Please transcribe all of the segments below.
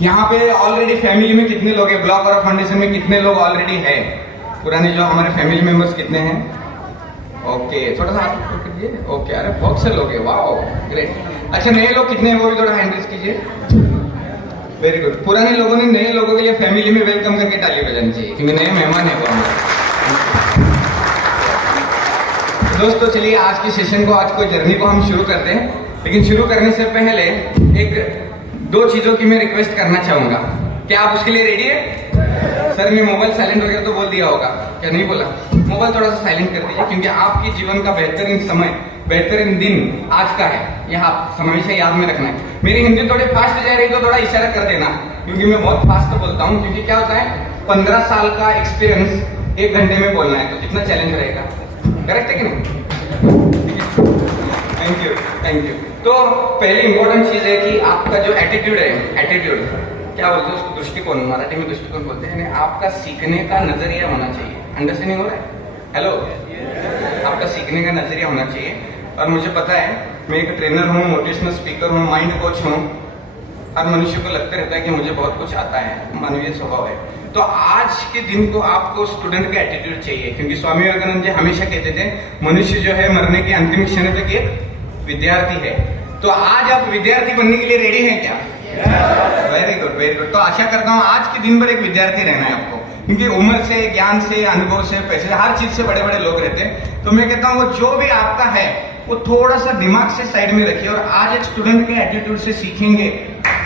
यहाँ पे already family में कितने लोग हैं, ब्लॉक और फाउंडेशन में कितने लोग ऑलरेडी है, पुराने जो हमारे फैमिली मेंबर्स कितने हैं? ओके, थोड़ा सा हाथ ऊपर कीजिए। ओके, अरे बहुत से लोग हैं, वाओ ग्रेट। अच्छा, नए लोग कितने हैं वो भी थोड़ा हैंड रेज कीजिए। Very good. पुराने लोगों ने नए लोगों के लिए फैमिली में वेलकम करके ताली बजानी चाहिए, क्योंकि नए मेहमान है वो हमारे। दोस्तों चलिए आज के सेशन को, आज को जर्नी को हम शुरू करते हैं, लेकिन शुरू करने से पहले एक दो चीजों की मैं रिक्वेस्ट करना चाहूंगा। क्या आप उसके लिए रेडी है? सर ने मोबाइल साइलेंट वगैरह तो बोल दिया होगा, क्या नहीं बोला? मोबाइल थोड़ा सा साइलेंट कर दीजिए, क्योंकि आपके जीवन का बेहतरीन समय, बेहतरीन दिन आज का है, यह आप हमेशा याद में रखना है। मेरी हिंदी थोड़ी फास्ट जा रही तो थोड़ा इशारा कर देना, क्योंकि मैं बहुत फास्ट बोलता हूँ। क्योंकि क्या होता है, 15 साल का एक्सपीरियंस 1 घंटे में बोलना है, तो कितना चैलेंज रहेगा। करेक्ट है कि नहीं? Thank you, thank you. तो पहली इंपॉर्टेंट चीज है कि आपका जो एटीट्यूड है, एटीट्यूड क्या बोलते हैं उसको, दृष्टिकोण, मराठी में दृष्टिकोण बोलते हैं, आपका सीखने का नजरिया होना चाहिए। अंडरस्टैंडिंग हो रहा है? हेलो, आपका सीखने का नजरिया होना चाहिए। और मुझे पता है, मैं एक ट्रेनर हूँ, मोटिवेशनल स्पीकर हूँ, माइंड कोच हूँ। हर मनुष्य को लगता रहता है कि मुझे बहुत कुछ आता है, मानवीय स्वभाव है। तो आज के दिन को आपको स्टूडेंट का एटीट्यूड चाहिए, क्योंकि स्वामी विवेकानंद जी हमेशा कहते थे, मनुष्य जो है मरने के अंतिम क्षण तक एक विद्यार्थी है। तो आज आप विद्यार्थी बनने के लिए रेडी हैं क्या? Very good, very good. तो आशा करता हूँ आज के दिन भर एक विद्यार्थी रहना है आपको, क्योंकि उम्र से, ज्ञान से, अनुभव से, पैसे से, हर चीज से बड़े बड़े लोग रहते हैं। तो मैं कहता हूँ वो जो भी आपका है वो थोड़ा सा दिमाग से साइड में रखिए, और आज एक स्टूडेंट के एटीट्यूड से सीखेंगे,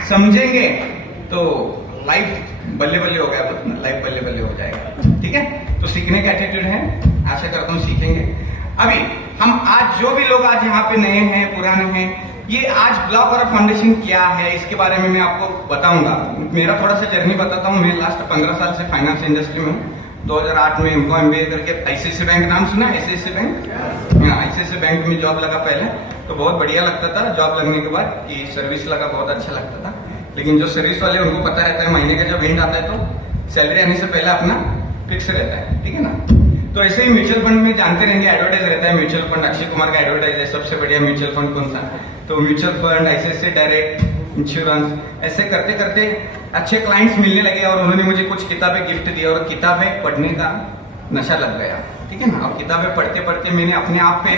समझेंगे, तो लाइफ बल्ले बल्ले हो गया, लाइफ बल्ले बल्ले हो जाएगा। ठीक है? तो सीखने का एटीट्यूड है, आशा करता हूँ सीखेंगे। अभी हम आज जो भी लोग आज यहाँ पे नए हैं, पुराने हैं, ये आज ब्लॉक और फाउंडेशन क्या है इसके बारे में मैं आपको बताऊंगा। मेरा थोड़ा सा जर्नी बताता हूँ। मैं लास्ट 15 साल से फाइनेंस इंडस्ट्री में हूँ। 2008 में एमकॉम MBA करके ICICI बैंक, नाम सुना? ICICI बैंक, ICICI बैंक में जॉब लगा पहले, तो बहुत बढ़िया लगता था। जॉब लगने के बाद की सर्विस लगा, बहुत अच्छा लगता था। लेकिन जो सर्विस वाले उनको पता रहता है महीने का जब एंड आता है तो सैलरी आने से पहले अपना फिक्स रहता है, ठीक है ना? तो ऐसे ही म्यूचुअल फंड में जानते रहेंगे, एडवर्टाइज रहता है म्यूचुअल फंड, अक्षय कुमार का एडवर्टाइज है, सबसे बढ़िया म्यूचुअल फंड कौन सा? तो mutual fund, ICICI direct, insurance, ऐसे करते करते अच्छे क्लाइंट्स मिलने लगे, और उन्होंने मुझे कुछ किताबें गिफ्ट दी, और किताबें पढ़ने का नशा लग गया, ठीक है ना? और किताबें पढ़ते पढ़ते मैंने अपने आप पे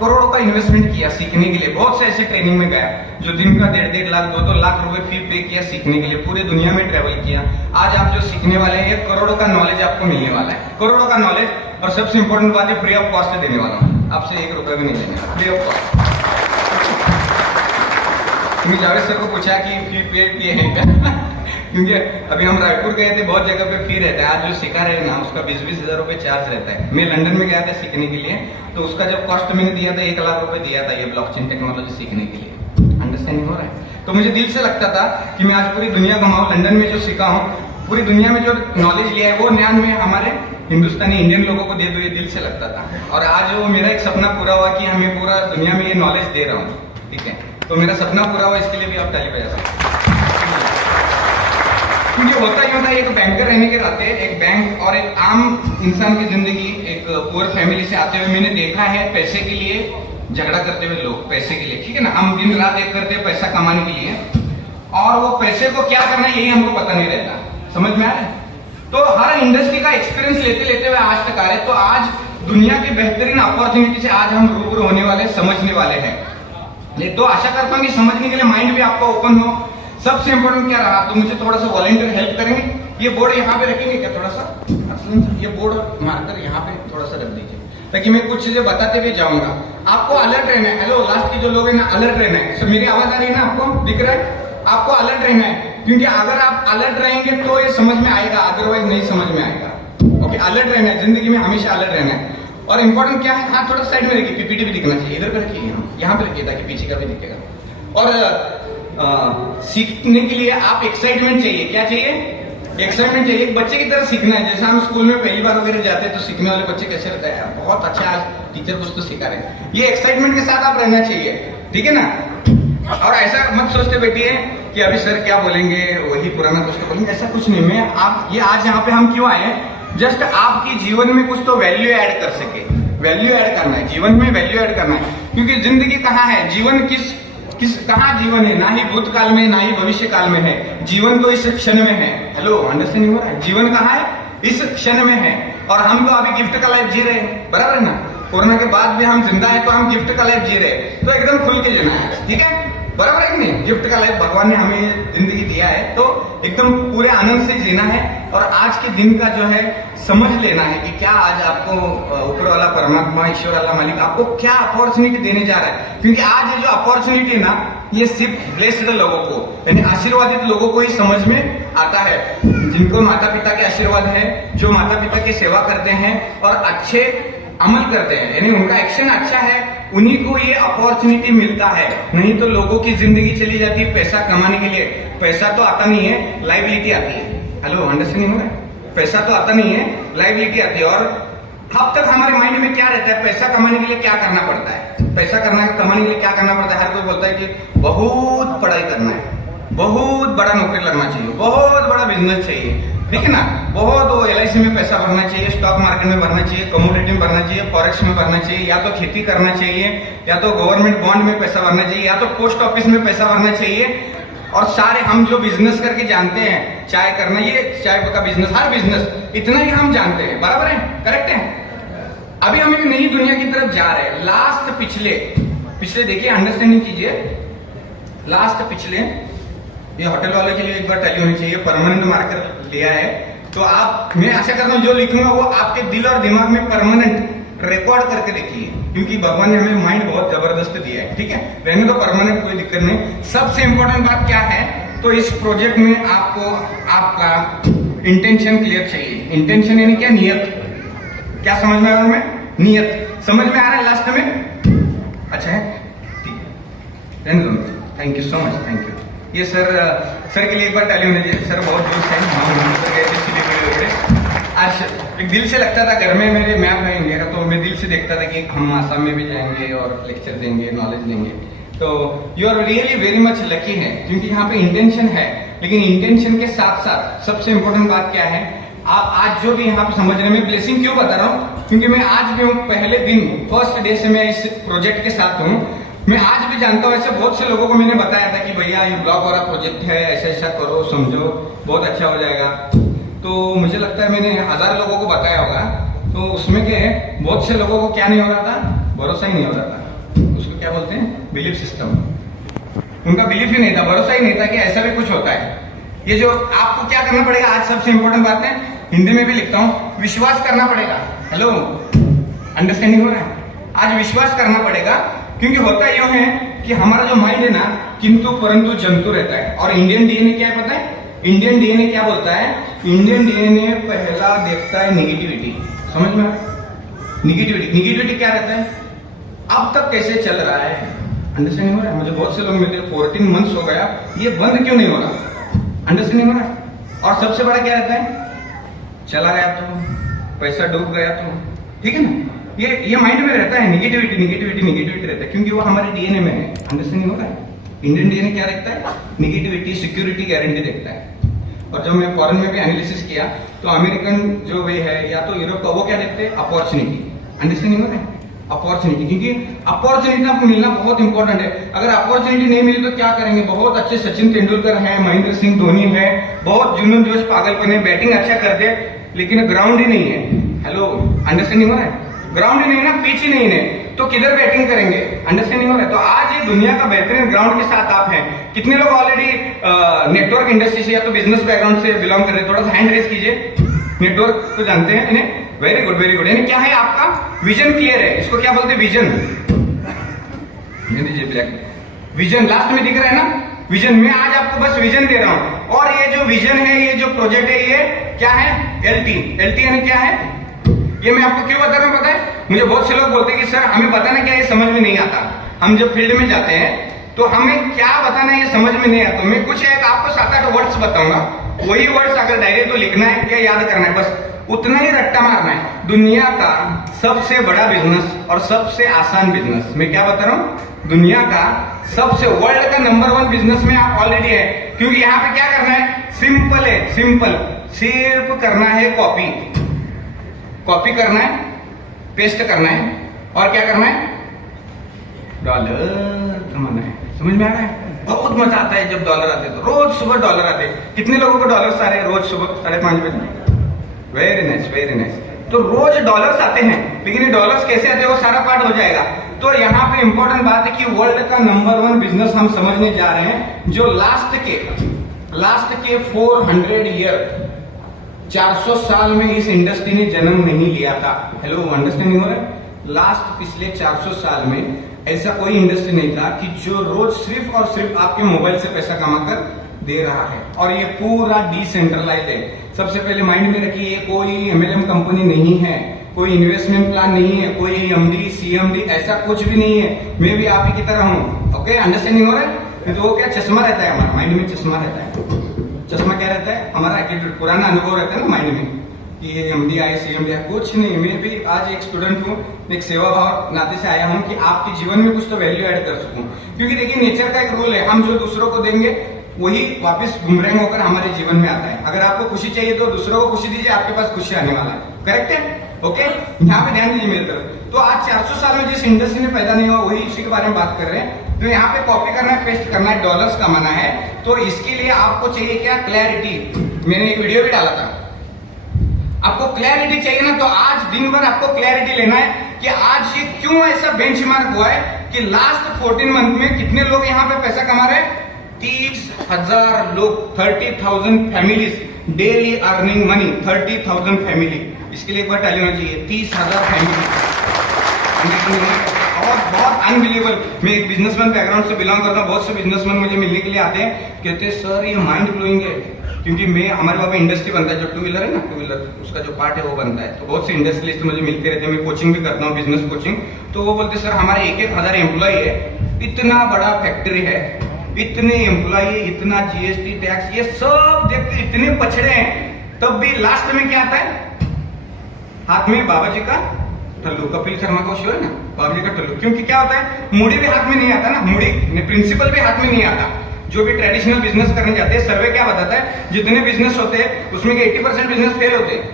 करोड़ों का इन्वेस्टमेंट किया सीखने के लिए। बहुत से ऐसे ट्रेनिंग में गया जो दिन का 1.5 लाख 2-2 लाख रुपए फी पे किया सीखने के लिए, पूरे दुनिया में ट्रेवल किया। आज आप जो सीखने वाले हैं, 1 करोड़ों का नॉलेज आपको मिलने वाला है, करोड़ों का नॉलेज। और सबसे इंपॉर्टेंट बात है, फ्री ऑफ कॉस्ट से देने वाला हूँ, आपसे 1 रुपए भी नहीं लेने, फ्री ऑफ कॉस्ट। तुमने जावेद सर को पूछा कि फी पे किए हैं क्या? क्योंकि अभी हम रायपुर गए थे, बहुत जगह पे फी रहता है। आज जो सिखा रहे हैं ना, उसका 20-20 हजार रुपए चार्ज रहता है। मैं लंदन में गया था सीखने के लिए, तो उसका जब कॉस्ट मैंने दिया था 1 लाख रुपए दिया था, ये ब्लॉकचेन टेक्नोलॉजी सीखने के लिए। अंडरस्टैंडिंग हो रहा है? तो मुझे दिल से लगता था कि मैं आज पूरी दुनिया घुमाऊं, लंदन में जो सीखा हूँ, पूरी दुनिया में जो नॉलेज लिया है, वो ज्ञान में हमारे हिंदुस्तानी इंडियन लोगों को दे दो, ये दिल से लगता था। और आज वो मेरा एक सपना पूरा हुआ कि हमें पूरा दुनिया में ये नॉलेज दे रहा हूँ, ठीक है? तो मेरा सपना पूरा हुआ, इसके लिए भी आप ताली बजा सकते। क्योंकि होता ही होता है, एक बैंकर रहने के नाते, एक बैंक और एक आम इंसान की जिंदगी, एक पुअर फैमिली से आते हुए मैंने देखा है पैसे के लिए झगड़ा करते हुए लोग, पैसे के लिए, ठीक है ना? हम दिन रात एक करते हैं पैसा कमाने के लिए, और वो पैसे को क्या करना है यही हमको पता नहीं रहता। समझ में आ रहा है? तो हर इंडस्ट्री का एक्सपीरियंस लेते लेते हुए आज तक आ रहे। तो आज दुनिया की बेहतरीन अपॉर्चुनिटी से आज हम रूबरू होने वाले, समझने वाले हैं। ये तो आशा करता हूँ कि समझने के लिए माइंड भी आपका ओपन हो। सबसे इंपॉर्टेंट क्या रहा, तो मुझे थोड़ा सा वॉलंटियर हेल्प करेंगे। ये बोर्ड यहाँ पे रखेंगे क्या? थोड़ा सा ये बोर्ड मारकर यहाँ पे थोड़ा सा रख दीजिए, ताकि मैं कुछ चीजें बताते हुए जाऊंगा। आपको अलर्ट रहना है। हेलो, लास्ट के जो लोग हैं ना, अलर्ट रहना है। सो मेरी आवाज आ रही है ना? आपको दिख रहा है? आपको अलर्ट रहना है, क्योंकि अगर आप अलर्ट रहेंगे तो ये समझ में आएगा, अदरवाइज नहीं समझ में आएगा। ओके, अलर्ट रहना है, जिंदगी में हमेशा अलर्ट रहना है। और इंपॉर्टेंट क्या है, हाँ थोड़ा साइड में रखिए, PPT भी दिखना चाहिए, इधर पे रखिए, यहाँ पे रखिए, ताकि पीछे का भी दिखेगा। और सीखने के लिए आप एक्साइटमेंट चाहिए। क्या चाहिए? एक्साइटमेंट चाहिए। एक बच्चे की तरह सीखना है। जैसे हम स्कूल में पहली बार वगैरह जाते हैं तो सीखने वाले बच्चे कैसे रहता है, बहुत अच्छा आज टीचर कुछ तो सिखा रहे हैं, ये एक्साइटमेंट के साथ आप रहना चाहिए, ठीक है ना? और ऐसा मत सोचते बैठिए कि अभी सर क्या बोलेंगे, वही पुराना कुछ तो बोलेंगे, ऐसा कुछ नहीं। मैं आप ये आज यहाँ पे हम क्यों आए, जस्ट आपके जीवन में कुछ तो वैल्यू ऐड कर सके। वैल्यू ऐड करना है, जीवन में वैल्यू ऐड करना है, क्योंकि जिंदगी कहाँ है, जीवन किस कहाँ जीवन है? ना ही भूतकाल में ना ही भविष्य काल में है, जीवन तो इस क्षण में है। हेलो, अंडरस्टैंडिंग हो रहा है? जीवन कहाँ है? इस क्षण में है। और हम तो अभी गिफ्ट का लाइफ जी रहे हैं, बराबर है ना? कोरोना के बाद भी हम जिंदा है तो हम गिफ्ट का लाइफ जी रहे हैं, तो एकदम खुल के जीना है, ठीक है? बराबर है कि नहीं? गिफ्ट का लाइफ भगवान ने हमें जिंदगी दिया है तो एकदम पूरे आनंद से जीना है। और आज के दिन का जो है समझ लेना है कि क्या आज आपको ऊपर वाला परमात्मा, ईश्वर वाला मालिक आपको क्या अपॉर्चुनिटी देने जा रहा है। क्योंकि आज ये जो अपॉर्चुनिटी ना, ये सिर्फ ब्लेस्ड लोगों को, यानी आशीर्वादित लोगों को ही समझ में आता है, जिनको माता पिता के आशीर्वाद है, जो माता पिता की सेवा करते हैं और अच्छे अमल करते हैं, यानी उनका एक्शन अच्छा है, उन्हीं को ये अपॉर्चुनिटी मिलता है। नहीं तो लोगों की जिंदगी चली जाती है पैसा कमाने के लिए। पैसा तो आता नहीं है, लाइबिलिटी आती है। हेलो, अंडरस्टैंडिंग हो रहा है? पैसा तो आता नहीं है, लाइबिलिटी आती है। और अब तक हमारे माइंड में क्या रहता है? पैसा कमाने के लिए क्या करना पड़ता है? पैसा कमाने के लिए क्या करना पड़ता है? हर कोई बोलता है कि बहुत पढ़ाई करना है, बहुत बड़ा नौकरी लगना चाहिए, बहुत बड़ा बिजनेस चाहिए, ठीक है ना? बहुत वो LIC में पैसा भरना चाहिए, स्टॉक मार्केट में भरना चाहिए, कमोडिटी में भरना चाहिए, फॉरेक्स में भरना चाहिए, या तो खेती करना चाहिए, या तो गवर्नमेंट बॉन्ड में पैसा भरना चाहिए, या तो पोस्ट ऑफिस में पैसा भरना चाहिए। और सारे हम जो बिजनेस करके जानते हैं, चाय करना, ये चाय का बिजनेस, हर बिजनेस इतना ही हम जानते हैं, बराबर है? करेक्ट है? अभी हम एक नई दुनिया की तरफ जा रहे हैं। लास्ट पिछले देखिए, अंडरस्टैंडिंग कीजिए, लास्ट पिछले, ये होटल वाले के लिए एक बार टैली होनी चाहिए, परमानेंट मार्कर लिया है तो आप, मैं आशा करता हूं जो लिखूंगा वो आपके दिल और दिमाग में परमानेंट रिकॉर्ड करके देखिए, क्योंकि भगवान ने हमें माइंड बहुत जबरदस्त दिया है, ठीक है? रहने तो परमानेंट, कोई दिक्कत नहीं। सबसे इंपॉर्टेंट बात क्या है? तो इस प्रोजेक्ट में आपको आपका इंटेंशन क्लियर चाहिए। इंटेंशन यानी क्या? नियत। क्या समझ में आ रहा है? नियत समझ में आ रहा है लास्ट में? अच्छा है, ठीक है, thank you so much, thank you. ये सर के लिए एक बार टैली होने चाहिए। सर बहुत जोश है, हम गए थे सिलीगुड़ी। आज एक दिल से लगता था, घर में मेरे मैप है इंडिया का, तो मैं दिल से देखता था कि हम आसाम में भी जाएंगे और लेक्चर देंगे, नॉलेज देंगे। तो you are really very much lucky है, क्योंकि यहाँ पे इंटेंशन है। लेकिन इंटेंशन के साथ साथ सबसे इंपॉर्टेंट बात क्या है? आप आज जो भी यहाँ पे समझ रहे हैं, मैं ब्लेसिंग क्यों बता रहा हूँ? क्योंकि मैं आज भी हूँ, पहले दिन फर्स्ट डे से मैं इस प्रोजेक्ट के साथ हूँ। मैं आज भी जानता हूँ, ऐसे बहुत से लोगों को मैंने बताया था कि भैया ये ब्लॉग वाला प्रोजेक्ट है, ऐसा ऐसा करो, समझो, बहुत अच्छा हो जाएगा। तो मुझे लगता है मैंने 1000 लोगों को बताया होगा, तो उसमें क्या है, बहुत से लोगों को क्या नहीं हो रहा था? भरोसा ही नहीं हो रहा था। उसको क्या बोलते हैं? Belief system. उनका बिलीफ ही नहीं था, भरोसा ही नहीं था कि ऐसा भी कुछ होता है। ये जो आपको क्या करना पड़ेगा, आज सबसे इंपॉर्टेंट बात है, हिंदी में भी लिखता हूँ, विश्वास करना पड़ेगा। हेलो, अंडरस्टैंडिंग हो रहा है? आज विश्वास करना पड़ेगा, क्योंकि होता यूं है कि हमारा जो माइंड है ना, किंतु परंतु जंतु रहता है। और इंडियन डीएनए क्या है पता है? इंडियन डीएनए क्या बोलता है? इंडियन डीएनए पहला देखता है निगेटिविटी। समझ में? निगेटिविटी क्या रहता है? अब तक कैसे चल रहा है? अंडरस्टैंडिंग हो रहा है? मुझे बहुत से लोग मिलते हैं, 14 मंथ्स हो गया, ये बंद क्यों नहीं हो रहा? अंडरस्टैंडिंग हो रहा है? और सबसे बड़ा क्या रहता है? चला गया तो, पैसा डूब गया तो, ठीक है ना? ये माइंड में रहता है, निगेटिविटी रहता है, क्योंकि वो हमारे डीएनए में है। अंडरस्टैंडिंग हो रहा है? इंडियन डीएनए क्या देखता है? निगेटिविटी, सिक्योरिटी, गारंटी देखता है। और जब मैं फॉरेन में भी एनालिसिस किया तो अमेरिकन जो वे है या तो यूरोप का, वो क्या देखते हैं? अपॉर्चुनिटी। अंडरस्टैंडिंग हो रहा है? अपॉर्चुनिटी, क्योंकि अपॉर्चुनिटी आपको मिलना बहुत इंपॉर्टेंट है। अगर अपॉर्चुनिटी नहीं मिली तो क्या करेंगे? बहुत अच्छे सचिन तेंदुलकर है, महेंद्र सिंह धोनी है, बहुत जुनून जोश पागलपन है, बैटिंग अच्छा करते हैं, लेकिन ग्राउंड ही नहीं है। हेलो, अंडरस्टैंडिंग हो रहा है? ग्राउंड ही नहीं ना, पिच ही नहीं है, तो किधर बैटिंग करेंगे? अंडरस्टैंडिंग हो रहा है? तो आज ये दुनिया का बेहतरीन ग्राउंड के साथ आप हैं। कितने लोग ऑलरेडी नेटवर्क इंडस्ट्री से या तो बिजनेस बैकग्राउंड से बिलोंग कर रहे हैं? थोड़ा सा हैंड रेस कीजिए। नेटवर्क को जानते हैं इन्हें? Very good, very good. यानी क्या है आपका विजन क्लियर है? इसको क्या बोलते हैं? विजन। विजन लास्ट में दिख रहा है ना? विजन। मैं आज आपको बस विजन दे रहा हूं। और ये जो विजन है, ये जो प्रोजेक्ट है, ये क्या है? LT यानी क्या है? ये मैं आपको क्यों बता रहा हूं पता है? मुझे बहुत से लोग बोलते हैं कि सर हमें बताना क्या, ये समझ में नहीं आता। हम जब फील्ड में जाते हैं तो हमें क्या बताना है ये समझ में नहीं आता। मैं कुछ एक आपको 7-8 वर्ड्स बताऊंगा, वही वर्ड्स अगर डायरी तो लिखना है या याद करना है, बस उतना ही रट्टा मारना है। दुनिया का सबसे बड़ा बिजनेस और सबसे आसान बिजनेस, मैं क्या बता रहा हूं? दुनिया का सबसे, वर्ल्ड का नंबर 1 बिजनेस में आप ऑलरेडी है। क्योंकि यहाँ पे क्या करना है? सिंपल है, सिंपल। सिर्फ करना है कॉपी करना है, पेस्ट करना है, और क्या करना है? डॉलर कमाना है। समझ में आ रहा है? बहुत मजा आता है जब डॉलर आते, तो रोज सुबह डॉलर आते। कितने लोगों को डॉलर्स आ रहे हैं रोज सुबह 5:30 बजे? Very nice, very nice. तो रोज डॉलर्स आते हैं, लेकिन ये डॉलर्स कैसे आते हैं वो सारा पार्ट हो जाएगा। तो यहाँ पे इंपॉर्टेंट बात है कि वर्ल्ड का नंबर 1 बिजनेस हम समझने जा रहे हैं, जो लास्ट के 400 ईयर, 400 साल में इस इंडस्ट्री ने जन्म नहीं लिया था। हेलो, अंडरस्टैंडिंग हो रहा है? लास्ट पिछले 400 साल में ऐसा कोई इंडस्ट्री नहीं था कि जो रोज सिर्फ और सिर्फ आपके मोबाइल से पैसा कमाकर दे रहा है, और ये पूरा डिसेंट्रलाइज है। सबसे पहले माइंड में रखिए, ये कोई एमएलएम कंपनी नहीं है, कोई इन्वेस्टमेंट प्लान नहीं है, कोई एमडी सीएमडी ऐसा कुछ भी नहीं है। मैं भी आप ही की तरह हूँ। ओके, अंडरस्टैंडिंग हो रहा है? तो वो क्या चश्मा रहता है, हमारा माइंड में चश्मा रहता है। चश्मा क्या रहता है? हमारा एटीट्यूड, पुराना अनुभव रहता है ना माइंड में कि ये एमडी आए सीएमडी आए। कुछ नहीं, मैं भी आज एक स्टूडेंट हूँ, एक सेवा भाव नाते से आया हूँ कि आपके जीवन में कुछ तो वैल्यू ऐड कर सकूं। क्योंकि देखिए, नेचर का एक रूल है, हम जो दूसरों को देंगे वही वापस बुमरैंग होकर हमारे जीवन में आता है। अगर आपको खुशी चाहिए तो दूसरों को खुशी दीजिए, आपके पास खुशी आने वाला है। करेक्ट है? ओके, यहाँ पे ध्यान दीजिए मेरी तरफ। तो आज 400 साल में जिस इंडस्ट्री में पैदा नहीं हुआ, वही इसी के बारे में बात कर रहे हैं। तो यहाँ पे कॉपी करना है, पेस्ट करना है, डॉलर्स कमाना है। तो इसके लिए आपको चाहिए क्या? क्लैरिटी। मैंने एक वीडियो भी डाला था, आपको क्लैरिटी चाहिए ना, तो आज दिन भर आपको क्लैरिटी लेना है कि आज ये क्यों ऐसा बेंचमार्क हुआ है कि लास्ट 14 मंथ में कितने लोग यहाँ पे पैसा कमा रहे हैं? 30,000 लोग, 30,000 families daily earning money, 30,000 family. इसके लिए एक बार टैली होना चाहिए, 30,000 फैमिली। और बहुत अनबिलीवेबल। मैं एक बिजनेसमैन बैकग्राउंड से बिलोंग करता हूँ। बहुत से बिजनेसमैन मुझे मिलने के लिए आते हैं, कहते हैं सर ये माइंड ब्लोइंग है। क्योंकि मैं, हमारे वहाँ पे इंडस्ट्री बनता है, जो 2 व्हीलर है ना, 2 व्हीलर उसका जो पार्ट है वो बनता है। तो बहुत से इंडस्ट्रियलिस्ट मुझे मिलते रहते हैं, मैं कोचिंग भी करता हूँ, बिजनेस कोचिंग। तो वो बोलते सर हमारे 1,000 एम्प्लॉय है, इतना बड़ा फैक्ट्री है, इतने एम्प्लॉय, इतना जीएसटी टैक्स, ये सब देख के इतने पछड़े हैं, तब भी लास्ट में क्या आता है? हाथ में बाबा जी का टल्लू। कपिल शर्मा को शो है ना, बाबा जी का टल्लू। क्योंकि क्या होता है, मुड़ी भी हाथ में नहीं आता ना, मुड़ी प्रिंसिपल भी हाथ में नहीं आता। जो भी ट्रेडिशनल बिजनेस करने जाते हैं, सर्वे क्या बताता है, जितने बिजनेस होते हैं उसमें 80% बिजनेस फेल होते हैं।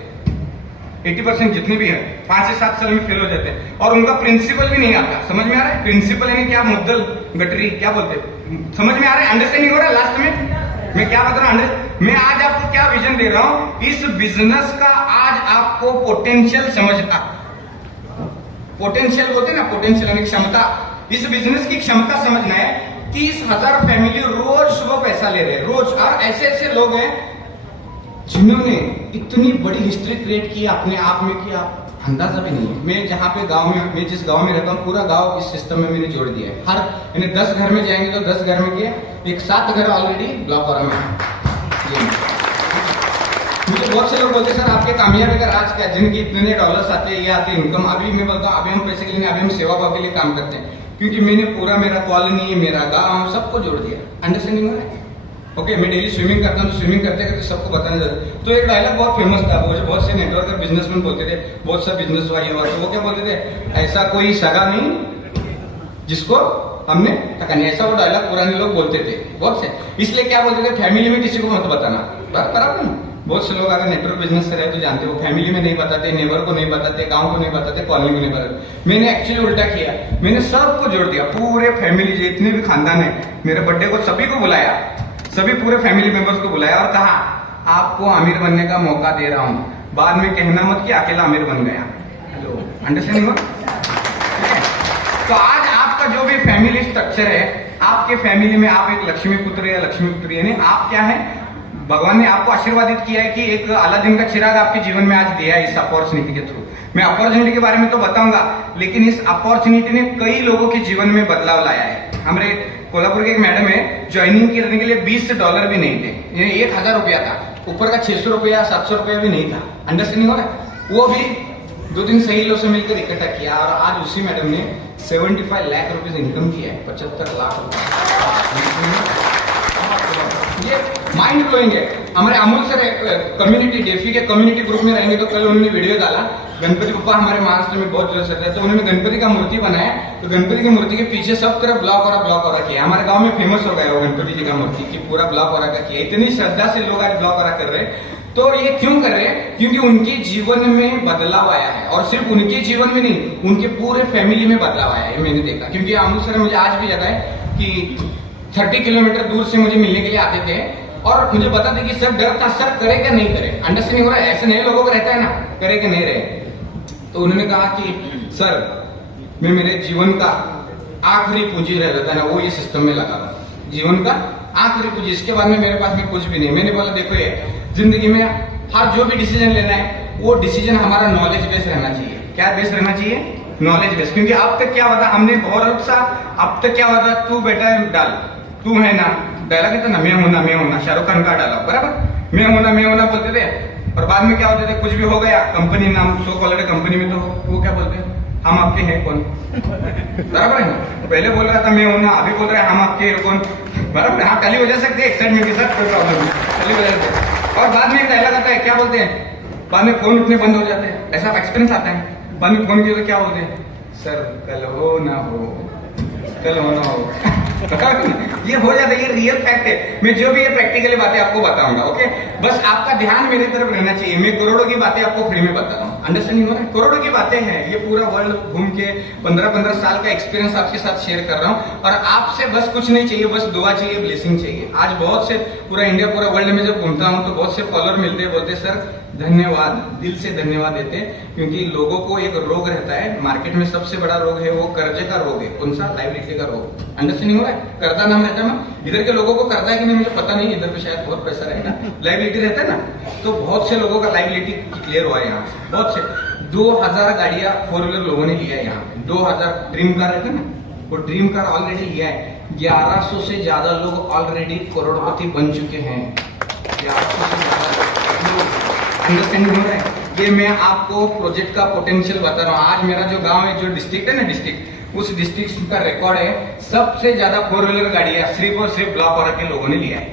80% जितने भी है 5 से 7 साल में फेल हो जाते हैं, और उनका प्रिंसिपल भी नहीं आता। समझ में आ रहा है? प्रिंसिपल यानी क्या? मुद्दल, गटरी, क्या बोलते हैं? समझ में आ रहा है? अंडरस्टैंडिंग हो रहा है? लास्ट में मैं क्या बता रहा हूँ, मैं आज आपको क्या विजन दे रहा हूं, इस बिजनेस का आज आपको पोटेंशियल समझना। पोटेंशियल बोलते ना, पोटेंशियल यानी क्षमता। इस बिजनेस की क्षमता समझना है। 30,000 फैमिली रोज सुबह पैसा ले रहे हैं, रोज। और ऐसे ऐसे लोग हैं जिन्होंने इतनी बड़ी हिस्ट्री क्रिएट की अपने आप में कि आप अंदाजा भी नहीं है। मैं जहाँ पे गांव में, मैं जिस गांव में रहता हूँ, पूरा गांव इस सिस्टम में मैंने जोड़ दिया है। हर यानी 10 घर में जाएंगे तो 10 घर में किए, एक 7 घर ऑलरेडी ब्लॉक हो रहा है। मुझे बहुत से लोग बोलते हैं सर आपके कामयाबी का राज क्या? जिनकी इतने डॉलर्स आते हैं, ये आते हैं इनकम। अभी मैं बोलता हूँ अभी हम पैसे के लिए, अभी हम सेवा भाव के लिए काम करते हैं, क्योंकि मैंने पूरा मेरा कॉलोनी, मेरा गाँव सबको जोड़ दिया। अंडरस्टैंडिंग हो रहा है? ओके, मैं डेली स्विमिंग करता हूँ, तो स्विमिंग करते करते सबको बताने जाता। तो एक डायलॉग बहुत फेमस था, वो जो बहुत से नेटवर्कर बिजनेसमैन बोलते थे, बहुत सा बिजनेस भाई हुआ, तो वो क्या बोलते थे, ऐसा कोई सगा नहीं जिसको हमने टका नहीं। ऐसा वो डायलॉग पुराने लोग बोलते थे बहुत से। इसलिए क्या बोलते थे, फैमिली में किसी को मत बताना। बराबर ना? बहुत से लोग अगर नेटवर्क बिजनेस कर रहे हैं तो जानते हो, फैमिली में नहीं बताते, नेबर को नहीं बताते, गांव को नहीं बताते, कॉलोनी को नहीं बताते। मैंने एक्चुअली उल्टा किया, मैंने सबको जोड़ दिया, पूरे फैमिली जितने भी खानदान है। मेरे बर्थडे को सभी को बुलाया, सभी पूरे फैमिली मेंबर्स को बुलाया और कहा आपको अमीर बनने का मौका दे रहा हूं, बाद में कहना मत कि अकेला अमीर बन गया। हेलो, अंडरस्टैंडिंग हो? तो आज आपका जो भी फैमिली स्ट्रक्चर है, आपके फैमिली में आप एक लक्ष्मी पुत्र या लक्ष्मी पुत्री, यानी आप क्या है, भगवान ने आपको आशीर्वादित किया है कि एक अलादीन का चिराग आपके जीवन में आज दिया है इस अपॉर्चुनिटी के थ्रू। मैं अपॉर्चुनिटी के बारे में तो बताऊंगा, लेकिन इस अपॉर्चुनिटी ने कई लोगों के जीवन में बदलाव लाया है। हमारे कोल्हापुर के एक मैडम है, ज्वाइनिंग करने के लिए $20 भी नहीं थे, 1,000 रुपया था, ऊपर का 600 रुपया 700 रुपया भी नहीं था। अंडरस्टैंडिंग हो रहा है? वो भी 2-3 सही लोगों से मिलकर इकट्ठा किया और आज उसी मैडम ने 75 लाख रुपए इनकम किया है, 75 लाख रुपए। ये माइंड ब्लोइंग है। हमारे अमूल सर कम्युनिटी डेफी के कम्युनिटी ग्रुप में रहेंगे, तो कल उन्होंने वीडियो डाला, गणपति बप्पा हमारे महाराष्ट्र में बहुत जोर से रहता है, तो उन्होंने गणपति का मूर्ति बनाया। तो गणपति की मूर्ति के पीछे सब तरफ ब्लॉक हो रखा है। हमारे गांव में फेमस हो गया वो गणपति जी का मूर्ति की पूरा ब्लॉक हो रखा है। इतनी श्रद्धा से लोग आज ब्लॉक हो रखा कर रहे हैं। तो ये क्यों कर रहे हैं? क्योंकि उनके जीवन में बदलाव आया है, और सिर्फ उनके जीवन में नहीं, उनके पूरे फैमिली में बदलाव आया है। मैंने देखा, क्योंकि अमूल सर मुझे आज भी याद है कि 30 किलोमीटर दूर से मुझे मिलने के लिए आते थे और मुझे बताते कि सर डर था, सर करे क्या नहीं करे, अंडरस्टैंडिंग हो रहा है, ऐसे नए लोगों को रहता है ना, करे क्या नहीं रहे। तो उन्होंने कहा कि सर मैं मेरे जीवन का आखिरी पूंजी रह जाता है ना, वो ये सिस्टम में लगा रहा हूं, जीवन का आखिरी पूंजी, इसके बाद में मेरे पास में कुछ भी नहीं। मैंने बोला देखो ये जिंदगी में हर जो भी डिसीजन लेना है वो डिसीजन हमारा नॉलेज बेस्ड रहना चाहिए। क्या बेस्ड रहना चाहिए? Knowledge based. क्योंकि अब तक क्या होता, हमने बहुत सा, अब तक क्या होता, तू बेटा डाल, तू है ना, डायलॉग है तो ना, मैं हूं ना, शाहरुख खान का डायलॉग बराबर, मैं हूं ना बोलते थे। और बाद में क्या होते थे, कुछ भी हो गया कंपनी नाम सो कॉलेड कंपनी में, तो वो क्या बोलते हैं, हम आपके हैं कौन, बराबर है ना। पहले बोल रहा था मैं हूं ना, अभी बोल रहे हैं हम आपके हैं कौन, बराबर। हाँ टैली हो जा सकते हैं एक्साइटमेंट के साथ, कोई प्रॉब्लम नहीं, टैली हो जाते। और बाद में एक डायलॉग आता है, क्या बोलते हैं, बाद में फोन इतने बंद हो जाते हैं, ऐसा एक्सपीरियंस आता है, बाद में फोन किया तो क्या बोलते हैं, सर कल हो ना हो, कल हो ना हो ये हो जाता है, ये रियल फैक्ट है। मैं जो भी ये प्रैक्टिकली बातें आपको बताऊंगा, ओके, बस आपका ध्यान मेरी तरफ रहना चाहिए। मैं करोड़ों की बातें आपको फ्री में बता रहा हूँ, अंडरस्टैंडिंग हो रहा है, करोड़ों की बातें हैं, ये पूरा वर्ल्ड घूम के 15-15 साल का एक्सपीरियंस आपके साथ शेयर कर रहा हूँ। और आपसे बस कुछ नहीं चाहिए, बस दुआ चाहिए, ब्लेसिंग चाहिए। आज बहुत से पूरा इंडिया, पूरा वर्ल्ड में जब घूमता हूँ तो बहुत से फॉलोअर मिलते हैं, बोलते सर धन्यवाद, दिल से धन्यवाद देते हैं। क्योंकि लोगों को एक रोग रहता है मार्केट में, सबसे बड़ा रोग है वो कर्जे का रोग है। कौन सा? लाइबिलिटी का रोग। अंडरस्टैंडिंग हो रहा है, कर्जा नाम रहता है ना, इधर के लोगों को कर्जा है कि नहीं मुझे पता नहीं, इधर पे शायद बहुत पैसा रहेगा, लाइबिलिटी रहता है ना। तो बहुत से लोगों का लाइबिलिटी क्लियर हुआ है यहाँ से, बहुत से 2000 गाड़ियां 4 व्हीलर लोगों ने लिया है यहाँ पे, 2000 ड्रीम कार रहता है ना, वो ड्रीम कार ऑलरेडी लिया है। 1100 से ज्यादा लोग ऑलरेडी करोड़पति बन चुके हैं, 1100 से ज्यादा। अंडरस्टैंडिंग हो रहा है, ये मैं आपको प्रोजेक्ट का पोटेंशियल बता रहा हूँ। आज मेरा जो गांव है, जो डिस्ट्रिक्ट है ना, डिस्ट्रिक्ट, उस डिस्ट्रिक्ट का रिकॉर्ड है, सबसे ज्यादा 4 व्हीलर गाड़ियां सिर्फ और सिर्फ ब्लॉक और के लोगों ने लिया है,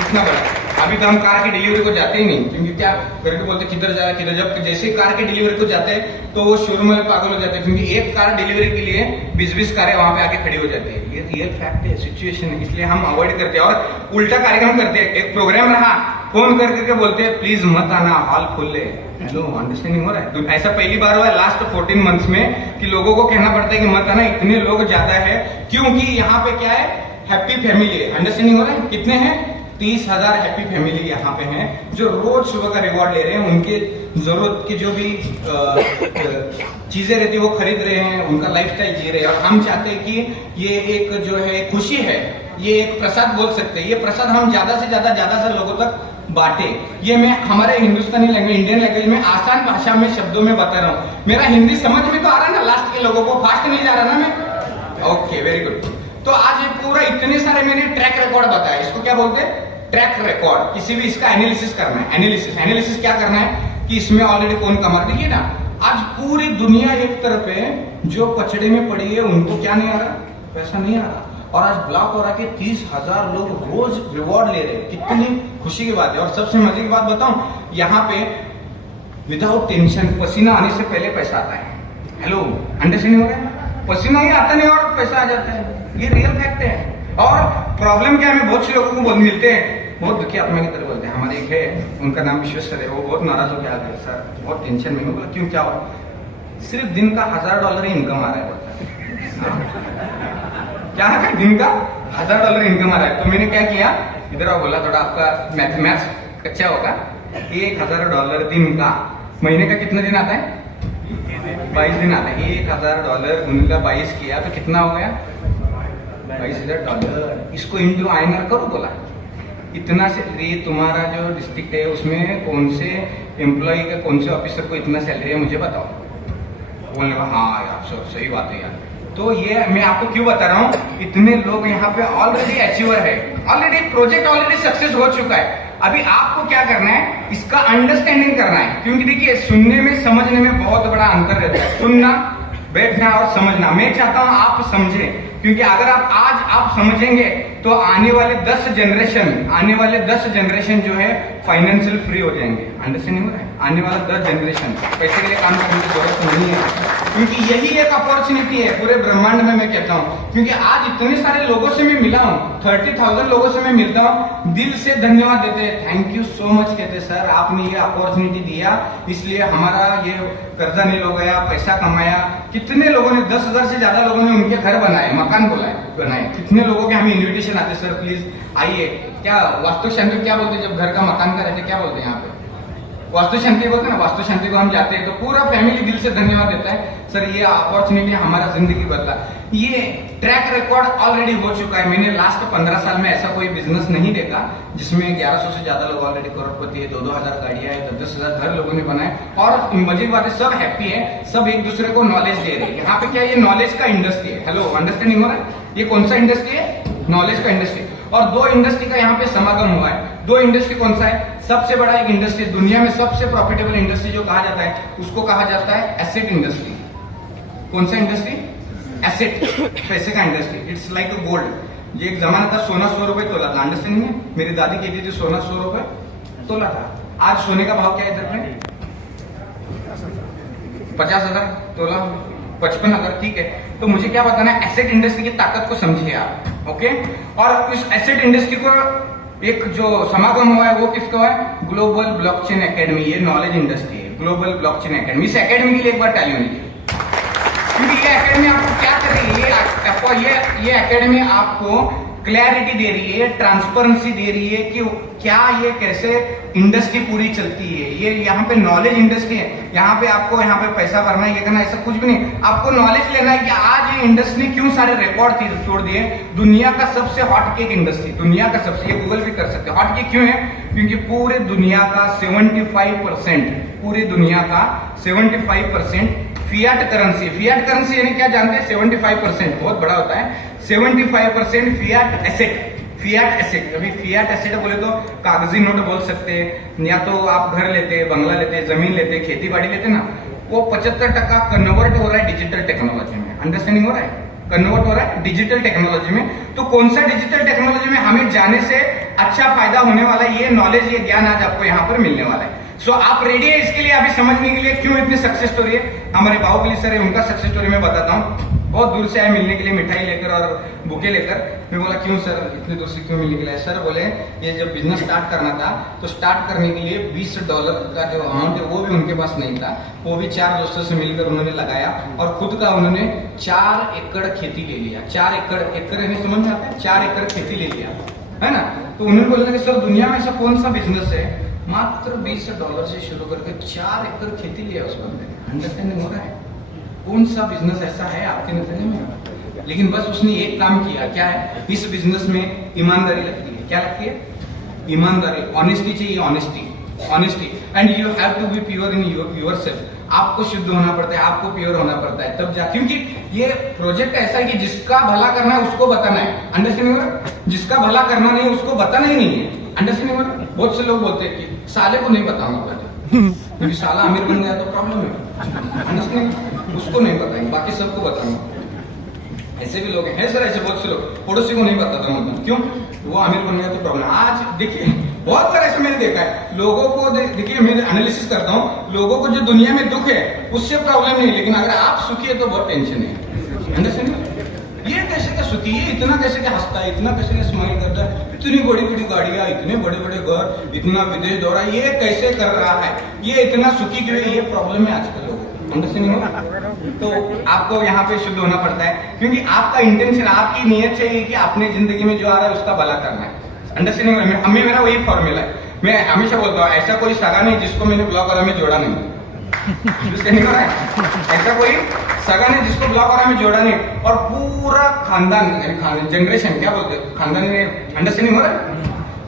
इतना बड़ा। अभी तो हम कार की डिलीवरी को जाते ही नहीं, क्योंकि क्या करके बोलते किधर जा रहा है किधर, जब जैसे कार की डिलीवरी को जाते हैं तो वो शोरूम में पागल हो जाते हैं, क्योंकि एक कार डिलीवरी के लिए 20-20 कारें वहां पे आके खड़ी हो जाती है। ये रियल फैक्ट है, सिचुएशन है, इसलिए हम अवॉइड करते हैं और उल्टा कार्यक्रम करते हैं। एक प्रोग्राम रहा, फोन कर करके बोलते हैं प्लीज मत आना, हॉल फुल है। हेलो, अंडरस्टैंडिंग हो रहा है? तो ऐसा पहली बार हुआ है लास्ट 14 मंथ्स में कि लोगों को कहना पड़ता है कि मत आना, इतने लोग ज्यादा है, क्योंकि यहाँ पे क्या है, हैप्पी फैमिली है। अंडरस्टैंडिंग हो रहा है? कितने हैं? 30,000 हैप्पी फैमिली यहाँ पे हैं, जो रोज सुबह का रिवॉर्ड ले रहे हैं, उनके जरूरत की जो भी चीजें रहती है वो खरीद रहे हैं, उनका लाइफस्टाइल जी रहे हैं। और हम चाहते हैं कि ये एक जो है खुशी है, ये एक प्रसाद बोल सकते हैं, ये प्रसाद हम ज्यादा से लोगों तक बांटे। ये मैं हमारे हिंदुस्तानी लैंग्वेज, इंडियन लैंग्वेज में आसान भाषा में शब्दों में बता रहा हूँ। मेरा हिंदी समझ में तो आ रहा है ना लास्ट के लोगों को, फास्ट नहीं जा रहा ना मैं? Okay, very good. तो आज ये पूरा इतने सारे मैंने ट्रैक रिकॉर्ड बताया, इसको क्या बोलते हैं? Track record. किसी भी इसका एनालिसिस करना है, एनालिसिस क्या करना है कि इसमें ऑलरेडी कौन कमा, देखिए ना, आज पूरी दुनिया एक तरफ है, जो पचड़े में पड़ी है उनको क्या नहीं आ रहा, पैसा नहीं आ रहा, और आज ब्लॉक हो रहा कि 30,000 लोग रोज रिवॉर्ड ले रहे हैं। कितनी खुशी की बात है। और सबसे मजे की बात बताऊं, यहाँ पे विदाउट टेंशन, पसीना आने से पहले पैसा आता है। हेलो, अंडरस्टैंडिंग हो रहा है? पसीना ही आता नहीं और पैसा आ जाता है, ये रियल फैक्ट है। और प्रॉब्लम क्या है, बहुत से लोगों को मिलते हैं, बहुत दुखी आत्मा की तरह बोलते हैं। हमारे एक है, उनका नाम विश्वेश्वर है, वो बहुत नाराज होकर आ गए, सर बहुत टेंशन में। बोला क्यों, क्या हुआ? सिर्फ दिन का $1000 ही इनकम आ रहा है, बोलता है। क्या है? दिन का $1000 इनकम आ रहा है। तो मैंने क्या किया, इधर आओ, बोला थोड़ा आपका मैथ्स कच्चा होगा, $1000 दिन का, महीने का कितना दिन आता है? 22 दिन आता है। $1000 उनका 22 किया तो कितना हो गया? $22,000। इसको इंटू INR करो, बोला इतना सैलरी तुम्हारा जो डिस्ट्रिक्ट है उसमें कौन से एम्प्लॉय का, कौन से ऑफिसर को इतना सैलरी है मुझे बताओ। बोलने का हाँ यार सही बात है यार। तो ये मैं आपको क्यों बता रहा हूँ, इतने लोग यहाँ पे ऑलरेडी अचीवर है, ऑलरेडी प्रोजेक्ट ऑलरेडी सक्सेस हो चुका है। अभी आपको क्या करना है, इसका अंडरस्टैंडिंग करना है। क्योंकि देखिए, सुनने में समझने में बहुत बड़ा अंतर रहता है, सुनना, बैठना और समझना। मैं चाहता हूं आप समझें, क्योंकि अगर आप समझेंगे तो आने वाले 10 जनरेशन जो है फाइनेंशियल फ्री हो जाएंगे। अंडरस्टैंडिंग हो रहा है? आने वाला 10 जनरेशन पैसे के लिए काम करने की जरूरत नहीं है, क्योंकि यही एक अपॉर्चुनिटी है पूरे ब्रह्मांड में। मैं कहता हूँ, क्योंकि आज इतने सारे लोगों से मैं मिला हूँ, 30,000 लोगों से मैं मिलता हूँ, दिल से धन्यवाद देते हैं, थैंक यू सो मच कहते सर, आपने ये अपॉर्चुनिटी दिया, इसलिए हमारा ये कर्जा नहीं हो गया, पैसा कमाया। कितने लोगों ने, 10,000 से ज्यादा लोगों ने उनके घर बनाए, मकान बनाए। बनाए। कितने लोगों के हमें इन्विटेशन आते, सर प्लीज आइए। क्या वास्तु शांति क्या बोलते हैं जब घर का मकान का रहते, क्या बोलते हैं यहाँ पे? वास्तु शांति बोलते हैं ना। वास्तु शांति को हम जाते हैं तो पूरा फैमिली दिल से धन्यवाद देता है, सर ये अपॉर्चुनिटी हमारा जिंदगी बदला। ये ट्रैक रिकॉर्ड ऑलरेडी हो चुका है। मैंने लास्ट 15 साल में ऐसा कोई बिजनेस नहीं देखा जिसमें 1100 से ज्यादा लोग ऑलरेडी करोड़पति है, 2-2 हजार गाड़ियां है, 10-10 हजार घर लोगों ने बनाए। और मजे बात है, सब हैप्पी है, सब एक दूसरे को नॉलेज दे रहे हैं। यहाँ पे क्या ये नॉलेज का इंडस्ट्री है। हेलो, अंडरस्टैंडिंग हो रहा है? ये कौन सा इंडस्ट्री है? नॉलेज का इंडस्ट्री। और 2 इंडस्ट्री का यहाँ पे समागम हुआ है। 2 इंडस्ट्री कौन सा है? सबसे बड़ा एक इंडस्ट्री, दुनिया में सबसे प्रॉफिटेबल इंडस्ट्री जो कहा जाता है उसको कहा जाता है एसेट इंडस्ट्री। कौन सा इंडस्ट्री? एसेट, पैसे का industry. It's like a gold. ये एक जमाना था सोना 100 रुपए तोला था, अंडरस्टैंडिंग है? मेरी दादी कहती थी सोना 100 रुपए तोला था। आज सोने का भाव क्या है इधर में? 50,000 तोला, 55,000। ठीक है, तो मुझे क्या बताना है, एसेट इंडस्ट्री की ताकत को समझिए आप, ओके। और इस एसेट इंडस्ट्री को एक जो समागम हुआ है वो किसका है? Global blockchain academy. ये नॉलेज इंडस्ट्री है, ग्लोबल ब्लॉकचेन एकेडमी। इस एकेडमी के लिए एक बार ताली होनी चाहिए, क्योंकि ये एकेडमी आपको क्या कर रही है? ये एकेडमी आपको क्लैरिटी दे रही है, ट्रांसपेरेंसी दे रही है कि क्या ये कैसे इंडस्ट्री पूरी चलती है। ये यहाँ पे नॉलेज इंडस्ट्री है। यहाँ पे आपको यहाँ पे पैसा भरना है, ये करना, ऐसा कुछ भी नहीं। आपको नॉलेज लेना है कि आज ये इंडस्ट्री क्यों सारे रिकॉर्ड तोड़ दिए। दुनिया का सबसे हॉट केक इंडस्ट्री, दुनिया का सबसे, ये गूगल भी कर सकते हैं, हॉट केक क्यों है? क्योंकि पूरे दुनिया का 75%, पूरी दुनिया का 75% फियाट करेंसी। फियाट करेंसी यानी क्या जानते हैं? 75% बहुत बड़ा होता है, 75% फियाट एसेट। फियाट एसेट, अभी फियाट एसेट बोले तो कागजी नोट बोल सकते हैं, या तो आप घर लेते, बंगला लेते, जमीन लेते, खेती बाड़ी लेते ना, वो 75% कन्वर्ट हो रहा है डिजिटल टेक्नोलॉजी में। अंडरस्टैंडिंग हो रहा है? कन्वर्ट हो रहा है डिजिटल टेक्नोलॉजी में। तो कौन सा डिजिटल टेक्नोलॉजी में हमें जाने से अच्छा फायदा होने वाला है, ये नॉलेज, ये ज्ञान आज आपको यहाँ पर मिलने वाला है। सो आप रेडी है इसके लिए, अभी समझने के लिए क्यों इतनी सक्सेस स्टोरी है? हमारे बाहुबली सर है, उनका सक्सेस स्टोरी मैं बताता हूँ। बहुत दूर से आए मिलने के लिए, मिठाई लेकर और बुके लेकर। मैं बोला क्यों सर, इतने दूर से क्यों मिलने के लिए? सर बोले ये जब बिजनेस स्टार्ट करना था तो स्टार्ट करने के लिए $20 का जो अमाउंट है वो भी उनके पास नहीं था। वो भी 4 दोस्तों से मिलकर उन्होंने लगाया और खुद का उन्होंने 4 एकड़ खेती ले लिया। 4 एकड़, एकड़ यानी समझ में आता है? 4 एकड़ खेती ले लिया, है ना। तो उन्होंने बोला कि सर दुनिया में ऐसा कौन सा बिजनेस है, मात्र $20 से शुरू करके 4 एकड़ खेती लिया उस बंदे ने। अंडरस्टैंडिंग हो रहा है? कौन सा बिजनेस ऐसा है आपके नजर में? लेकिन बस उसने एक काम किया, क्या है? इस बिजनेस में ईमानदारी लगती है। क्या लगती है? ईमानदारी, ऑनेस्टी चाहिए, honesty. And you have to be pure in yourself. आपको शुद्ध होना पड़ता है, आपको प्योर होना पड़ता है, तब जा, क्योंकि ये प्रोजेक्ट ऐसा है कि जिसका भला करना है उसको बताना है। अंडरस्टैंडिंग हो रहा है? जिसका भला करना नहीं उसको बताना ही नहीं है। अंडरस्टैंडिंग हो रहा है? बहुत से लोग बोलते हैं कि साले को नहीं बताऊंगा, क्योंकि साला अमीर बन गया तो प्रॉब्लम है। अंडरस्टैंडिंग? उसको नहीं बताएंगे, बाकी सबको बताऊंगा। ऐसे भी लोग हैं सर, ऐसे बहुत से लोग, पड़ोसी को नहीं बताता हूँ, क्यों? वो अमीर बन गया तो प्रॉब्लम। आज देखिए बहुत बार ऐसे मैंने देखा है लोगों को, देखिए मैं एनालिसिस करता हूँ, लोगों को जो दुनिया में दुख है उससे प्रॉब्लम नहीं, लेकिन अगर आप सुखी है तो बहुत टेंशन है। अंडरस्टैंडिंग? ये कैसे क्या सुखी है, इतना कैसे क्या हंसता है, इतना कैसे क्या स्माइल करता है, इतनी बड़ी बड़ी गाड़ियां, इतने बड़े बड़े घर, इतना विदेश दौरा, ये कैसे कर रहा है, ये इतना सुखी क्यों है? ये प्रॉब्लम है आजकल लोगों को। अंडरस्टैंडिंग होगा? तो आपको यहाँ पे शुद्ध होना पड़ता है, क्योंकि आपका इंटेंशन, आपकी नीयत चाहिए कि अपने जिंदगी में जो आ रहा है उसका भला करना है। अंडरस्टैंडिंग? हमें मेरा वही फॉर्मूला है। मैं हमेशा बोलता हूँ ऐसा कोई सगा नहीं जिसको मैंने ब्लॉग वाला में जोड़ा नहीं। अंडरस्टैंडिंग हो रहा है? ऐसा कोई सगा नहीं जिसको ब्लॉग वाला में जोड़ा नहीं, और पूरा खानदान, जनरेशन क्या बोलते हैं, खानदान में। अंडरस्टैंडिंग हो रहा है?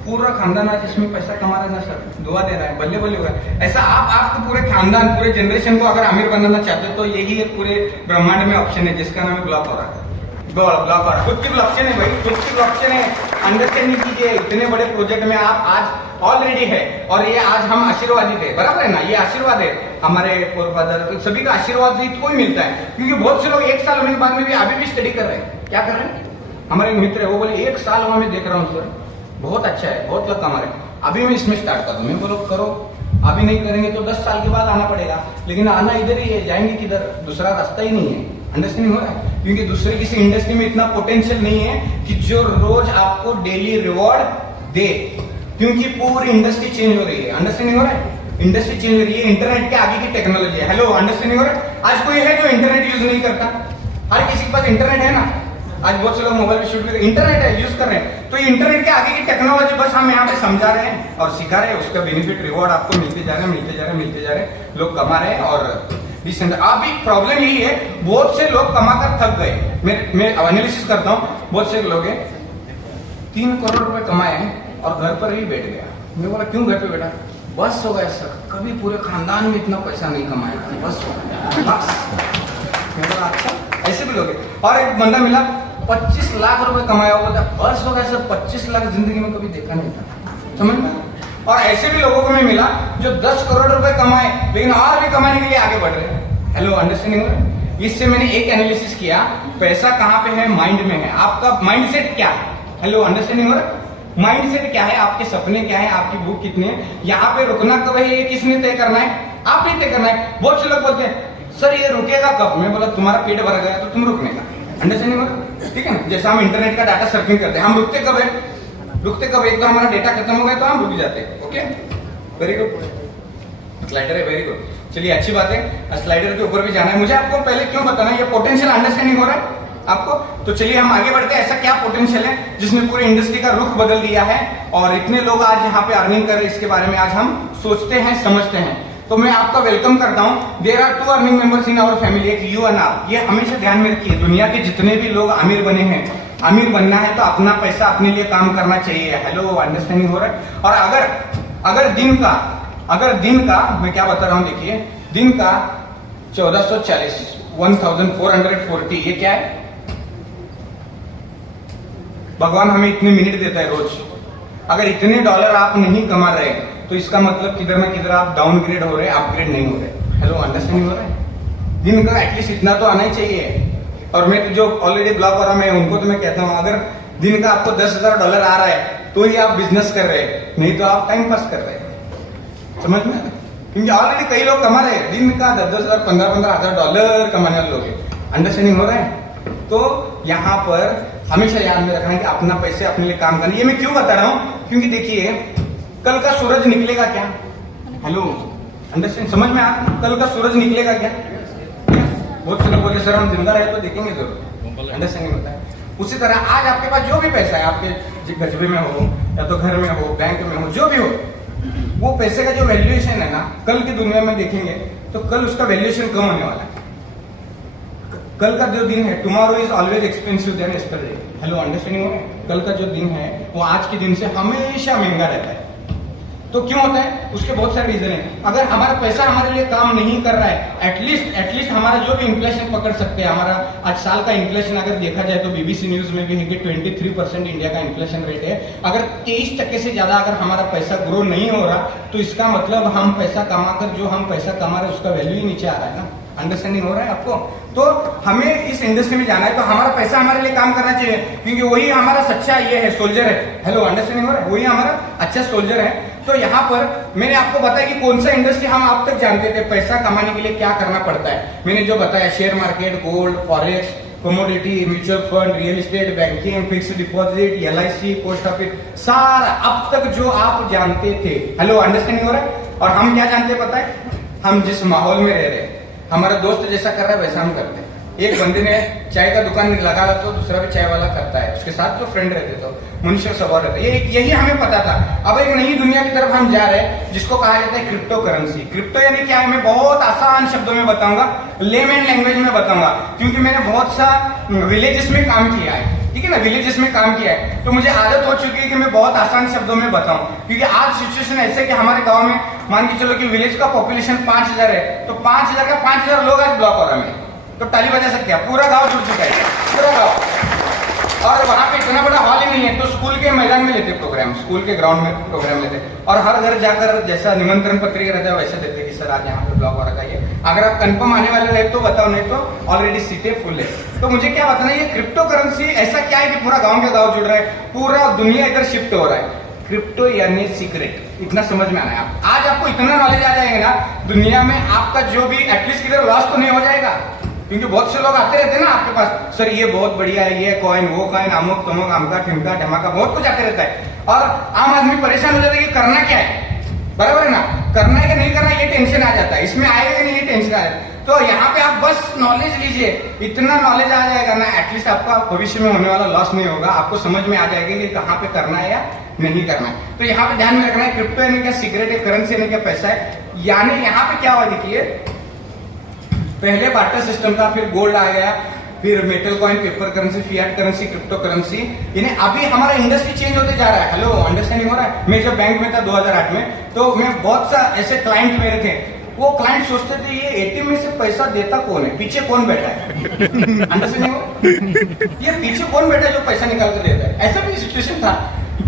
पूरा खानदान आज इसमें पैसा कमा रहा है सर, दुआ दे रहा है, बल्ले बल्ले हुआ है। ऐसा आपको पूरे खानदान, पूरे जनरेशन को अगर अमीर बनाना चाहते हो तो यही एक पूरे ब्रह्मांड में ऑप्शन है जिसका नाम है ब्लॉक हो रहा है। ब्लॉक खुद की ब्लॉकचेन है भाई, खुद की ब्लॉकचेन है। अंडरस्टैंडिंग कीजिए, इतने बड़े प्रोजेक्ट में आप आज ऑलरेडी है, और ये आज हम आशीर्वादित है, बराबर है ना? ये आशीर्वाद है हमारे फोरफादर, सभी का आशीर्वाद भी कोई मिलता है, क्योंकि बहुत से लोग 1 साल होने के बाद में भी अभी भी स्टडी कर रहे हैं। क्या कर रहे हैं? हमारे मित्र है वो बोले 1 साल हुआ मैं देख रहा हूँ सर, बहुत अच्छा है, बहुत लग हमारे, अभी मैं इसमें स्टार्ट कर दूं। मैं बोलो करो, अभी नहीं करेंगे तो 10 साल के बाद आना पड़ेगा, लेकिन आना इधर ही है, जाएंगे किधर? दूसरा रास्ता ही नहीं है। अंडरस्टैंडिंग हो रहा है? क्योंकि दूसरे किसी इंडस्ट्री में इतना पोटेंशियल नहीं है कि जो रोज आपको डेली रिवॉर्ड दे, क्योंकि पूरी इंडस्ट्री चेंज हो रही है। अंडरस्टैंडिंग हो रहा है? इंडस्ट्री चेंज हो रही है, इंटरनेट के आगे की टेक्नोलॉजी है। हेलो, अंडरस्टैंडिंग हो रहा है? आज कोई है जो इंटरनेट यूज नहीं करता? हर किसी के पास इंटरनेट है ना, आज बहुत से लोग मोबाइल पे शूट कर इंटरनेट है यूज कर रहे हैं, तो इंटरनेट के आगे की टेक्नोलॉजी बस हम यहाँ पे समझा रहे हैं और सिखा रहे हैं, उसका बेनिफिट रिवॉर्ड आपको मिलते जा रहे हैं, लोग कमा रहे हैं और अभी प्रॉब्लम यही है, बहुत से लोग कमाकर थक गए। मैं एनालिसिस करता हूँ, बहुत से लोग 3 करोड़ रुपए कमाए हैं और घर पर ही बैठ गया। मैं बोला क्यों घर पे बैठा? बस हो गया सर, कभी पूरे खानदान में इतना पैसा नहीं कमाया, बस हो गया बस। मैं बोला अच्छा, ऐसे भी लोग हैं। और एक बंदा मिला 25 लाख रुपए कमाया होगा, बस हो गया सर, 25 लाख जिंदगी में कभी देखा नहीं था, समझ में। और ऐसे भी लोगों को मैं मिला जो 10 करोड़ रुपए कमाए लेकिन और भी कमाने के लिए आगे बढ़ रहे हैं। Hello, understanding. इससे मैंने एक एनालिसिस किया, पैसा कहाँ पे है? माइंड में है। आपका माइंड सेट क्या है? Hello, understanding. माइंड सेट क्या है? आपके सपने क्या है? आपकी भूख कितनी है? यहाँ पे रुकना कब है ये किसने तय करना है? आपने तय करना है। बहुत से लोग बोलते हैं सर ये रुकेगा कब? मैं बोला तुम्हारा पेट भर गया तो तुम रुकने का। अंडरस्टैंडिंग, ठीक है ना। जैसे हम इंटरनेट का डाटा सर्फिंग करते हैं, हम रुकते कब है? एक तो हमारा डेटा खत्म हो गया तो हम रुक जाते हैं। Okay, very good. स्लाइडर है, वेरी गुड। चलिए अच्छी बात है, स्लाइडर के ऊपर भी जाना है। मुझे आपको पहले क्यों बताना है, ये पोटेंशियल अंडरस्टैंडिंग हो रहा है आपको? तो चलिए हम आगे बढ़ते हैं। ऐसा क्या पोटेंशियल है जिसने पूरी इंडस्ट्री का रुख बदल दिया है और इतने लोग आज यहाँ पे अर्निंग कर रहे हैं, इसके बारे में आज हम सोचते हैं, समझते हैं। तो मैं आपका वेलकम करता हूं। There are 2 earning members in our family, एक यू एंड आप। ये हमेशा ध्यान में रखिए, दुनिया के जितने भी लोग अमीर बने हैं, अमीर बनना है तो अपना पैसा अपने लिए काम करना चाहिए। हेलो, अंडरस्टैंडिंग हो रहा है। और अगर दिन का मैं क्या बता रहा हूं, देखिए दिन का 1440 1440, ये क्या है? भगवान हमें इतने मिनट देता है रोज। अगर इतने डॉलर आप नहीं कमा रहे तो इसका मतलब किधर ना किधर आप डाउनग्रेड हो रहे हैं, अपग्रेड नहीं हो रहे। हेलो, अंडरस्टैंडिंग हो रहा है। दिन का एटलीस्ट इतना तो आना ही चाहिए। और मैं तो जो ऑलरेडी ब्लॉग कर रहा हूं, मैं उनको तो मैं कहता हूं अगर दिन का आपको $10,000 आ रहा है तो ही आप बिजनेस कर रहे हैं, नहीं तो आप टाइम पास कर रहे हैं, समझ में। क्योंकि ऑलरेडी कई लोग कमा रहे हैं दिन का $10,000 $15,000 कमाने वाले लोग। अंडरस्टैंडिंग हो रहा है। तो यहाँ पर हमेशा याद में रखना है कि अपना पैसे अपने लिए काम करना। ये मैं क्यों बता रहा हूं, क्योंकि देखिए कल का सूरज निकलेगा क्या? हेलो, अंडरस्टैंड, समझ में आ? कल का सूरज निकलेगा क्या? बहुत से लोग बोलते सर हम जिंदा रहे तो देखेंगे जरूर। अंडरस्टैंडिंग होता है। उसी तरह आज आपके पास जो भी पैसा है, आपके गजबे में हो या तो घर में हो, बैंक में हो, जो भी हो, वो पैसे का जो वैल्यूएशन है ना, कल की दुनिया में देखेंगे तो कल उसका वैल्यूएशन कम होने वाला है। कल का जो दिन है, tomorrow is always expensive than yesterday. Hello, understanding हो? कल का जो दिन है वो आज के दिन से हमेशा महंगा रहता है। तो क्यों होता है? उसके बहुत सारे रीजन है। अगर हमारा पैसा हमारे लिए काम नहीं कर रहा है, एटलीस्ट हमारा जो भी इन्फ्लेशन पकड़ सकते हैं, हमारा आज साल का इन्फ्लेशन अगर देखा जाए तो बीबीसी न्यूज में भी है कि 23% इंडिया का इन्फ्लेशन रेट है। अगर 23% से ज्यादा अगर हमारा पैसा ग्रो नहीं हो रहा तो इसका मतलब हम पैसा कमाकर जो हम पैसा कमा रहे हैं उसका वैल्यू ही नीचे आ रहा है ना। अंडरस्टैंडिंग हो रहा है आपको? तो हमें इस इंडस्ट्री में जाना है तो हमारा पैसा हमारे लिए काम करना चाहिए, क्योंकि वही हमारा सच्चा ये है, सोल्जर है। हेलो, अंडरस्टैंडिंग हो रहा है? वही हमारा अच्छा सोल्जर है। तो यहाँ पर मैंने आपको बताया कि कौन सा इंडस्ट्री हम आप तक जानते थे, पैसा कमाने के लिए क्या करना पड़ता है। मैंने जो बताया, share market, gold, forex, commodity, mutual fund, real estate, banking, fixed deposit, LIC, post office, सारा अब तक जो आप जानते थे। हेलो, अंडरस्टैंडिंग हो रहा है? और हम क्या जानते पता है? हम जिस माहौल में रह रहे हैं, हमारा दोस्त जैसा कर रहा है वैसा हम करते हैं। एक बंदे ने चाय का दुकान लगा तो दूसरा भी चाय वाला करता है, उसके साथ जो फ्रेंड रहते तो मनुष्य स्वभाव रहता है। यही हमें पता था। अब एक नई दुनिया की तरफ हम जा रहे हैं जिसको कहा जाता है क्रिप्टो करेंसी। क्रिप्टो यानी क्या है, मैं बहुत आसान शब्दों में बताऊंगा, लेमैन लैंग्वेज में बताऊंगा, क्योंकि मैंने बहुत सा विलेजेस में काम किया है, ठीक है ना, विलेजेस में काम किया है। तो मुझे आदत हो चुकी है कि मैं बहुत आसान शब्दों में बताऊं, क्योंकि आज सिचुएशन ऐसे कि हमारे गांव में मान के चलो कि विलेज का पॉपुलेशन 5,000 है, तो 5,000 का 5,000 लोग आज ब्लॉक हो रहा है। तो ताली बजा सकते हैं, पूरा गांव जुड़ चुका है, पूरा गांव। और वहां पे इतना बड़ा हॉल ही नहीं है, तो स्कूल के मैदान में लेते प्रोग्राम, स्कूल के ग्राउंड में प्रोग्राम लेते, और हर घर जाकर जैसा निमंत्रण पत्रिका रहता है वैसे देते कि सर आज यहाँ पे ब्लॉक हो रखा है, अगर आप कंफर्म आने वाले रहे तो बताओ, नहीं तो ऑलरेडी सीटें फुल है। तो मुझे क्या बताना, ये क्रिप्टो करेंसी ऐसा क्या है कि पूरा गाँव के गाँव जुड़ रहा है, पूरा दुनिया इधर शिफ्ट हो रहा है। क्रिप्टो यानी सीक्रेट, इतना समझ में आना है। आप आज आपको इतना नॉलेज आ जाएगा ना, दुनिया में आपका जो भी एटलीस्ट किधर लॉस तो नहीं हो जाएगा, क्योंकि बहुत से लोग आते रहते हैं ना आपके पास, सर ये बहुत बढ़िया है, ये कॉइन, वो कॉइन, अमुक तमुक, अमका ठिमका ढमाका, बहुत कुछ आते रहता है, और आम आदमी परेशान हो जाता है कि करना क्या है। बराबर है ना, करना है कि नहीं करना ये टेंशन आ जाता है, इसमें आएगा कि नहीं ये टेंशन आ जाता है। तो यहाँ पे आप बस नॉलेज लीजिए, इतना नॉलेज आ जाएगा ना, एटलीस्ट आपका भविष्य में होने वाला लॉस नहीं होगा, आपको समझ में आ जाएगा कि कहाँ पे करना है या नहीं करना है। तो यहाँ पे ध्यान में रखना है, क्रिप्टो यानी क्या, सीक्रेट है, करेंसी यानी क्या, पैसा है। यानी यहाँ पे क्या हुआ देखिए, पहले बार्टर सिस्टम था, फिर गोल्ड आ गया, फिर metal coin, paper currency, fiat currency, crypto currency. यानी अभी हमारा इंडस्ट्री चेंज होते जा रहा है। हेलो, अंडरस्टैंडिंग हो रहा है। मैं जब बैंक में था 2008 में, तो मैं बहुत सा ऐसे क्लाइंट मेरे थे, वो क्लाइंट सोचते थे ये एटीएम में से पैसा देता कौन है, पीछे कौन बैठा है। अंडरस्टैंडिंग हो, ये पीछे कौन बैठा है जो पैसा निकाल कर देता है, ऐसा भी सिचुएशन था।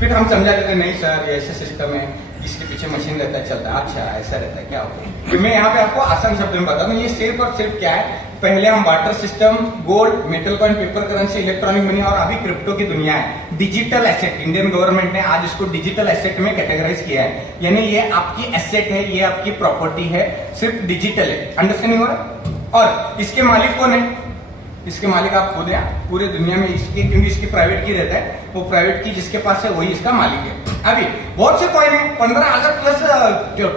फिर हम समझा देते नहीं सर ये ऐसा सिस्टम है, इसके पीछे मशीन रहता है, चलता है। अच्छा ऐसा रहता है क्या होता है। तो मैं यहाँ पे आपको आसान शब्द में बता दूं, ये सिर्फ और सिर्फ क्या है, पहले हम barter system, gold, metal coin, paper currency, electronic money और अभी क्रिप्टो की दुनिया है। डिजिटल एसेट, इंडियन गवर्नमेंट ने आज इसको डिजिटल एसेट में कैटेगराइज किया है, यानी ये आपकी एसेट है, ये आपकी प्रॉपर्टी है, सिर्फ डिजिटल है। अंडरस्टैंडिंग हो रहा है। और इसके मालिक कौन है, इसके मालिक आप खुद हैं पूरे दुनिया में, इसके क्योंकि इसकी प्राइवेट की रहता है, वो प्राइवेट की जिसके पास है वही इसका मालिक है। अभी बहुत से कॉइन है, 15,000 प्लस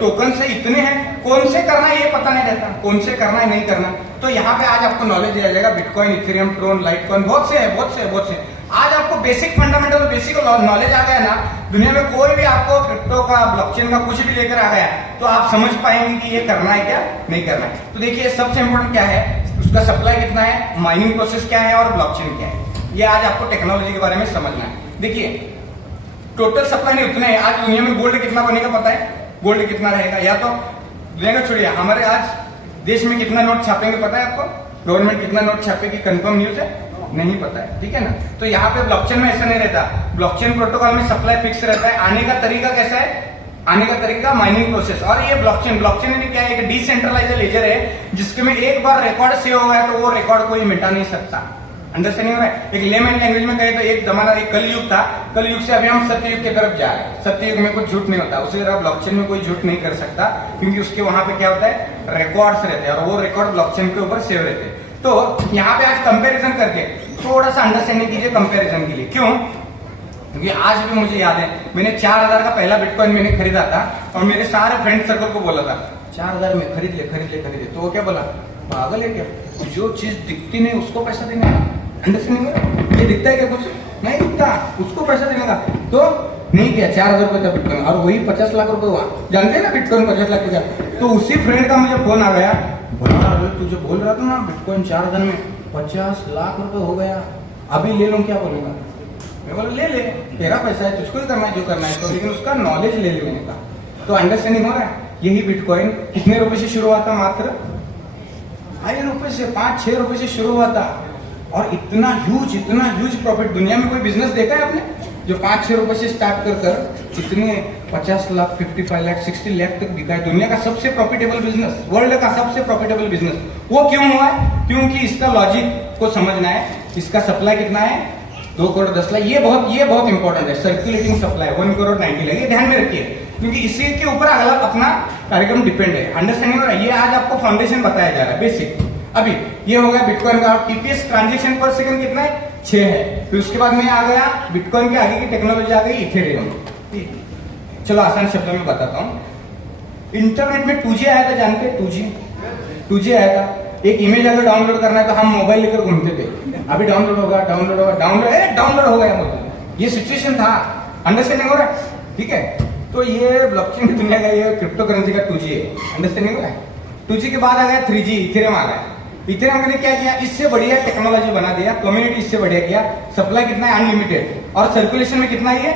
टोकन से इतने हैं, कौन से करना है ये पता नहीं रहता, कौन से करना है नहीं करना। तो यहाँ पे आज आपको नॉलेज दिया जाएगा, Bitcoin, Ethereum, Tron, Litecoin, बहुत से है, बहुत से बहुत से। आज आपको बेसिक फंडामेंटल बेसिक नॉलेज आ गया ना, दुनिया में कोई भी आपको क्रिप्टो का, ब्लॉकचेन का कुछ भी लेकर आ गया तो आप समझ पाएंगे कि ये करना है क्या नहीं करना है। तो देखिए सबसे इंपॉर्टेंट क्या है, उसका सप्लाई कितना है, माइनिंग प्रोसेस क्या है और ब्लॉकचेन क्या है, ये आज आपको टेक्नोलॉजी के बारे में समझना है। देखिए टोटल सप्लाई नहीं उतना है। आज दुनिया में गोल्ड कितना बनेगा पता है, गोल्ड कितना रहेगा, या तो दुनिया का छोड़िए, हमारे आज देश में कितना नोट छापेंगे पता है आपको, गवर्नमेंट कितना नोट छापेगी, कंफर्म न्यूज है, नहीं पता है, ठीक है ना। तो यहाँ पे ब्लॉकचेन में ऐसा नहीं रहता, ब्लॉकचेन प्रोटोकॉल में सप्लाई फिक्स रहता है। आने का तरीका कैसा है, आने का तरीका माइनिंग प्रोसेस। और ये ब्लॉकचेन यानी क्या है, एक डिसेंट्रलाइज्ड लेजर है जिसके में एक बार रिकॉर्ड सेव हो गया तो वो रिकॉर्ड कोई मिटा नहीं सकता। अंडरस्टैंडिंग हो रहा है। एक लेमन लैंग्वेज में कहे तो एक जमाना, एक कलयुग था, कलयुग से अभी हम सत्ययुग की तरफ जा रहे हैं। सत्ययुग में कुछ झूठ नहीं होता, उसी तरह ब्लॉकचेन में कोई झूठ नहीं कर सकता, क्योंकि उसके वहां पे क्या होता है, रिकॉर्ड्स रहते हैं और वो रिकॉर्ड ब्लॉकचेन के ऊपर सेव रहते हैं। तो यहाँ पे आज कंपैरिजन करके थोड़ा सा अंडरस्टैंडिंग कीजिए कंपैरिजन के लिए। क्यों, क्योंकि आज भी मुझे याद है, मैंने 4,000 का पहला बिटकॉइन मैंने खरीदा था और मेरे सारे फ्रेंड सर्कल को बोला था 4,000 में खरीद ले खरीद ले खरीद ले। तो वो क्या बोला, पागल है क्या, जो चीज दिखती नहीं उसको पैसा देने का। अंडरस्टैंडिंग, ये दिखता है क्या, कुछ नहीं दिखता, उसको पैसा देने का। तो नहीं किया, 4,000 रुपए का बिटकॉइन और वही 50 लाख रुपए हुआ। जानते हैं ना बिटकॉइन 50 लाख का। तो उसी फ्रेंड का मुझे फोन आ गया, बोला तुझे बोल रहा था ना बिटकॉइन 4,000 में 50 लाख रुपए हो गया, अभी ले लूं, क्या बोलूंगा। मैं बोला ले ले, तेरा पैसा है, तुझको ही करना है जो करना है, तो लेकिन उसका नॉलेज ले ले मैंने कहा। तो अंडरस्टैंडिंग हो रहा है। यही बिटकॉइन कितने रुपए से शुरू हुआ था, मात्र 5 रुपए से, 5-6 रुपए से शुरू हुआ था और इतना ह्यूज प्रॉफिट। दुनिया में कोई बिजनेस देखा है आपने जो 5-6 रुपए से स्टार्ट कर इतने 50 लाख, 55 लाख, 60 लाख तक बिका है। दुनिया का सबसे प्रॉफिटेबल बिजनेस, वर्ल्ड का सबसे प्रॉफिटेबल बिजनेस। वो क्यों हुआ है, क्योंकि इसका लॉजिक को समझना है। इसका सप्लाई कितना है, 2 करोड़ 10 लाख। ये बहुत इंपॉर्टेंट है। सर्कुलेटिंग सप्लाई 1 करोड़ 90 लाख, ये ध्यान में रखिए, क्योंकि इसी के ऊपर अगला अपना कार्यक्रम डिपेंड है। अंडरस्टैंडिंग हो रहा है। ये आज आपको फाउंडेशन बताया जा रहा है, बेसिक। अभी ये हो गया बिटकॉइन का। टीपीएस ट्रांजेक्शन पर सेकंड कितना है, 6 है। फिर उसके बाद में आ गया बिटकॉइन के आगे की टेक्नोलॉजी आ गई इथेरियम। चलो आसान शब्दों में बताता हूँ। इंटरनेट में 2G आया था, जानते हैं 2G आया था। एक इमेज अगर डाउनलोड करना है तो हम मोबाइल लेकर घूमते थे, अभी डाउनलोड होगा, डाउनलोड हो गया मोबाइल। ये सिचुएशन था। अंडरस्टैंडिंग हो रहा है, ठीक है। तो ये ब्लॉकचेन की दुनिया का, ये क्रिप्टो करेंसी का 2G है। अंडरस्टैंडिंग हो रहा है। 2G के बाद आ गया 3G, इथेरियम आ गया। इथेरियम ने क्या किया, इससे बढ़िया टेक्नोलॉजी बना दिया, कम्युनिटी इससे बढ़िया किया। सप्लाई कितना है, अनलिमिटेड, और सर्कुलेशन में कितना है,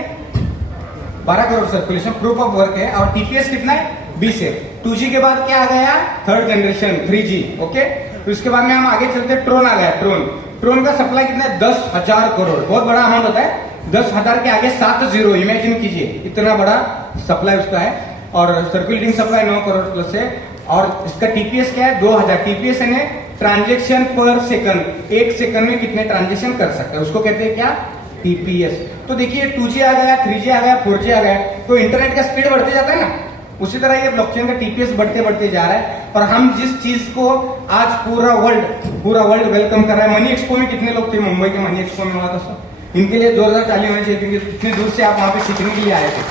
12 crore circulation, proof of work है। और टीपीएस कितना है, 20 है। 2G के बाद क्या आ गया, 3rd जनरेशन 3G, ओके। तो इसके बाद में हम आगे चलते, ट्रोन आ गया। ट्रोन का सप्लाई कितना है, 10,000 करोड़, बहुत बड़ा अमाउंट होता है। 10,000 के आगे 7 जीरो, इमेजिन कीजिए इतना बड़ा सप्लाई उसका है। और सर्कुलेटिंग सप्लाई 9 करोड़ प्लस है। और इसका टीपीएस क्या है, 2000। टीपीएस है ट्रांजेक्शन पर सेकंड, 1 सेकंड में कितने ट्रांजेक्शन कर सकते हैं, उसको कहते हैं क्या, टीपीएस। तो देखिए 2G आ गया, 3G आ गया, 4G आ गया। तो इंटरनेट का स्पीड बढ़ते जाता है ना, उसी तरह ये ब्लॉकचेन का टीपीएस बढ़ते जा रहा है। और हम जिस चीज को आज पूरा वर्ल्ड वेलकम कर रहा है। मनी एक्सपो में कितने लोग थे, मुंबई के मनी एक्सपो में हुआ था सब, इनके लिए जोरदार ताली होनी चाहिए, क्योंकि इतनी दूर से आप वहां पे सीखने के लिए आए थे।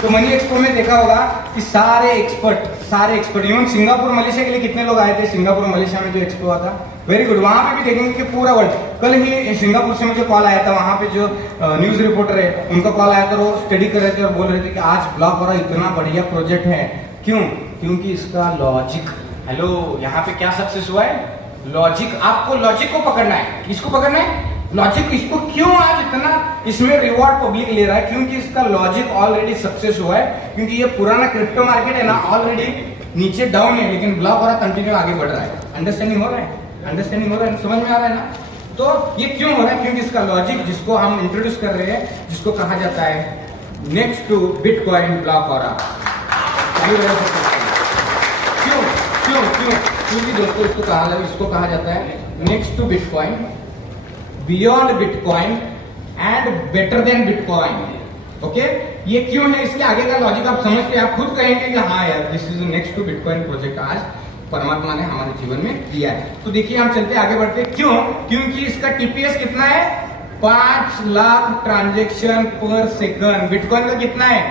तो मनी एक्सपो में देखा होगा कि सारे एक्सपर्ट इवन सिंगापुर मलेशिया के लिए कितने लोग आए थे, सिंगापुर मलेशिया में जो एक्सपो हुआ था, वेरी गुड। वहां पे भी देखेंगे कि पूरा वर्ल्ड, कल ही सिंगापुर से मुझे कॉल आया था, वहां पे जो न्यूज रिपोर्टर है उनका कॉल आया था, वो स्टडी कर रहे थे और बोल रहे थे कि आज ब्लॉकओरा इतना बढ़िया प्रोजेक्ट है। क्यों? क्योंकि इसका लॉजिक, हेलो यहाँ पे क्या सक्सेस हुआ है? लॉजिक। आपको लॉजिक को पकड़ना है। किसको पकड़ना है? लॉजिक। इसको क्यों आज इतना इसमें रिवॉर्ड पब्लिक ले रहा है? क्योंकि इसका लॉजिक ऑलरेडी सक्सेस हुआ है। क्योंकि ये पुराना क्रिप्टो मार्केट है ना, ऑलरेडी नीचे डाउन है, लेकिन ब्लॉकओरा कंटिन्यू आगे बढ़ रहा है। अंडरस्टैंडिंग हो रहा है? अंडरस्टैंडिंग हो रहा है? समझ में आ रहा है ना? तो ये क्यों हो रहा है? क्योंकि इसका लॉजिक, जिसको हम इंट्रोड्यूस कर रहे हैं, जिसको कहा जाता है नेक्स्ट टू बिटकॉइन ब्लॉकओरा। क्यों क्यों क्यों? क्योंकि दोस्तों इसको कहा जाता है next to Bitcoin, beyond Bitcoin and better than Bitcoin. Okay, ये क्यों है? इसके आगे का लॉजिक आप समझते हैं, आप खुद कहेंगे कि हाँ यार, this is next to Bitcoin project आज परमात्मा ने हमारे जीवन में दिया है। तो देखिए, हम चलते आगे बढ़ते। क्यों? क्योंकि इसका टीपीएस कितना है? 5 लाख ट्रांजेक्शन पर सेकंड। बिटकॉइन का कितना है?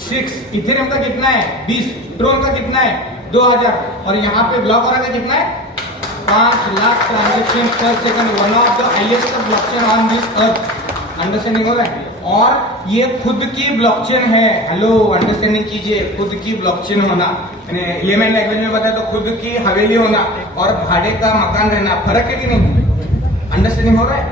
6। इथेरियम का कितना है? 20। ट्रोन का कितना है? 2000। और यहाँ पे ब्लॉकओरा का कितना है? 5 लाख ट्रांजेक्शन पर second. One of the highest blockchain on this earth. Understanding हो रहा है? और ये खुद की ब्लॉकचेन है। हेलो, अंडरस्टैंडिंग कीजिए। खुद की ब्लॉकचेन होना, लेमन लैंग्वेज में बताया तो खुद की हवेली होना और भाड़े का मकान रहना, फर्क है कि नहीं? अंडरस्टैंडिंग हो रहा है?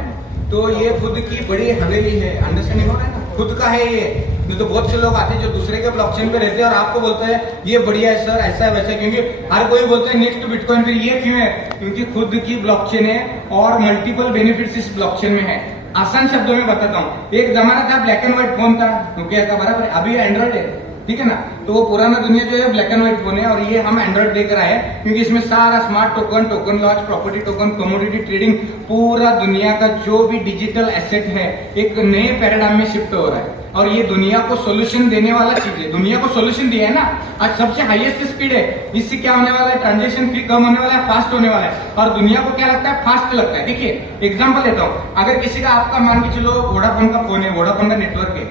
तो ये खुद की बड़ी हवेली है। अंडरस्टैंडिंग हो रहा है ना? खुद का है ये। नहीं तो बहुत से लोग आते हैं जो दूसरे के ब्लॉकचेन पे रहते हैं और आपको बोलते हैं ये बढ़िया है सर, ऐसा है वैसा है। क्योंकि हर कोई बोलता है नेक्स्ट बिटकॉइन पे। ये क्यों है? क्योंकि खुद की ब्लॉकचेन है और मल्टीपल बेनिफिट्स इस ब्लॉकचेन में है। आसान शब्दों में बताता हूँ, एक जमाना था ब्लैक एंड व्हाइट फोन था, नोकिया का, बराबर है। अभी एंड्रॉइड है, ठीक है ना? तो वो पुराना दुनिया जो है ब्लैक एंड व्हाइट फोन है और ये हम एंड्रॉइड लेकर आए हैं, क्योंकि इसमें सारा smart token, token launch, property token, commodity trading, पूरा दुनिया का जो भी डिजिटल एसेट है एक नए पैराडाइम में शिफ्ट हो रहा है। और ये दुनिया को सोल्यूशन देने वाला चीज है। दुनिया को सोल्यूशन दिया है ना, आज सबसे हाईएस्ट स्पीड है। इससे क्या होने वाला है? ट्रांजेक्शन फी कम होने वाला है, फास्ट होने वाला है। और दुनिया को क्या लगता है? फास्ट लगता है। देखिए, एग्जांपल देता हूँ। अगर किसी का, आपका मान के चलो वोडाफोन का फोन है, वोडाफोन का नेटवर्क है,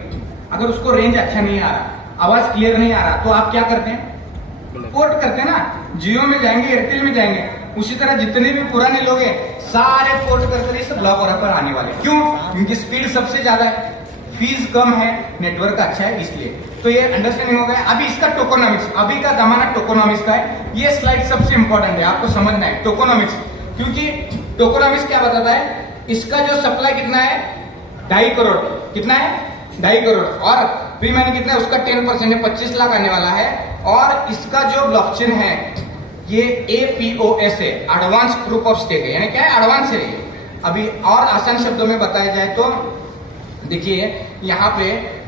अगर उसको रेंज अच्छा नहीं आ रहा, आवाज क्लियर नहीं आ रहा, तो आप क्या करते हैं? पोर्ट करते हैं ना। जियो में जाएंगे, एयरटेल में जाएंगे। उसी तरह जितने भी पुराने लोग हैं सारे पोर्ट करके इस ब्लॉकओरा पर आने वाले। क्यों? क्योंकि स्पीड सबसे ज्यादा है, फीस कम है, नेटवर्क अच्छा है, इसलिए। तो ये अंडरस्टैंडिंग हो गया। अभी इसका टोकोनॉमिक्स, अभी का जमाना टोकोनॉमिक्स का है। ये स्लाइड सबसे इंपॉर्टेंट है, आपको समझना है टोकोनॉमिक्स। क्योंकि टोकोनॉमिक्स क्या बताता है? इसका जो सप्लाई कितना है? 2.5 करोड़। कितना है? 2.5 करोड़। और प्री मनी कितना है? उसका 10% है, 25 लाख आने वाला है। और इसका जो ब्लॉकचेन है ये APOS है, एडवांस प्रूफ ऑफ स्टेक है। यानी क्या है? एडवांस है ये। अभी और आसान शब्दों में बताया जाए तो देखिए, यहाँ पे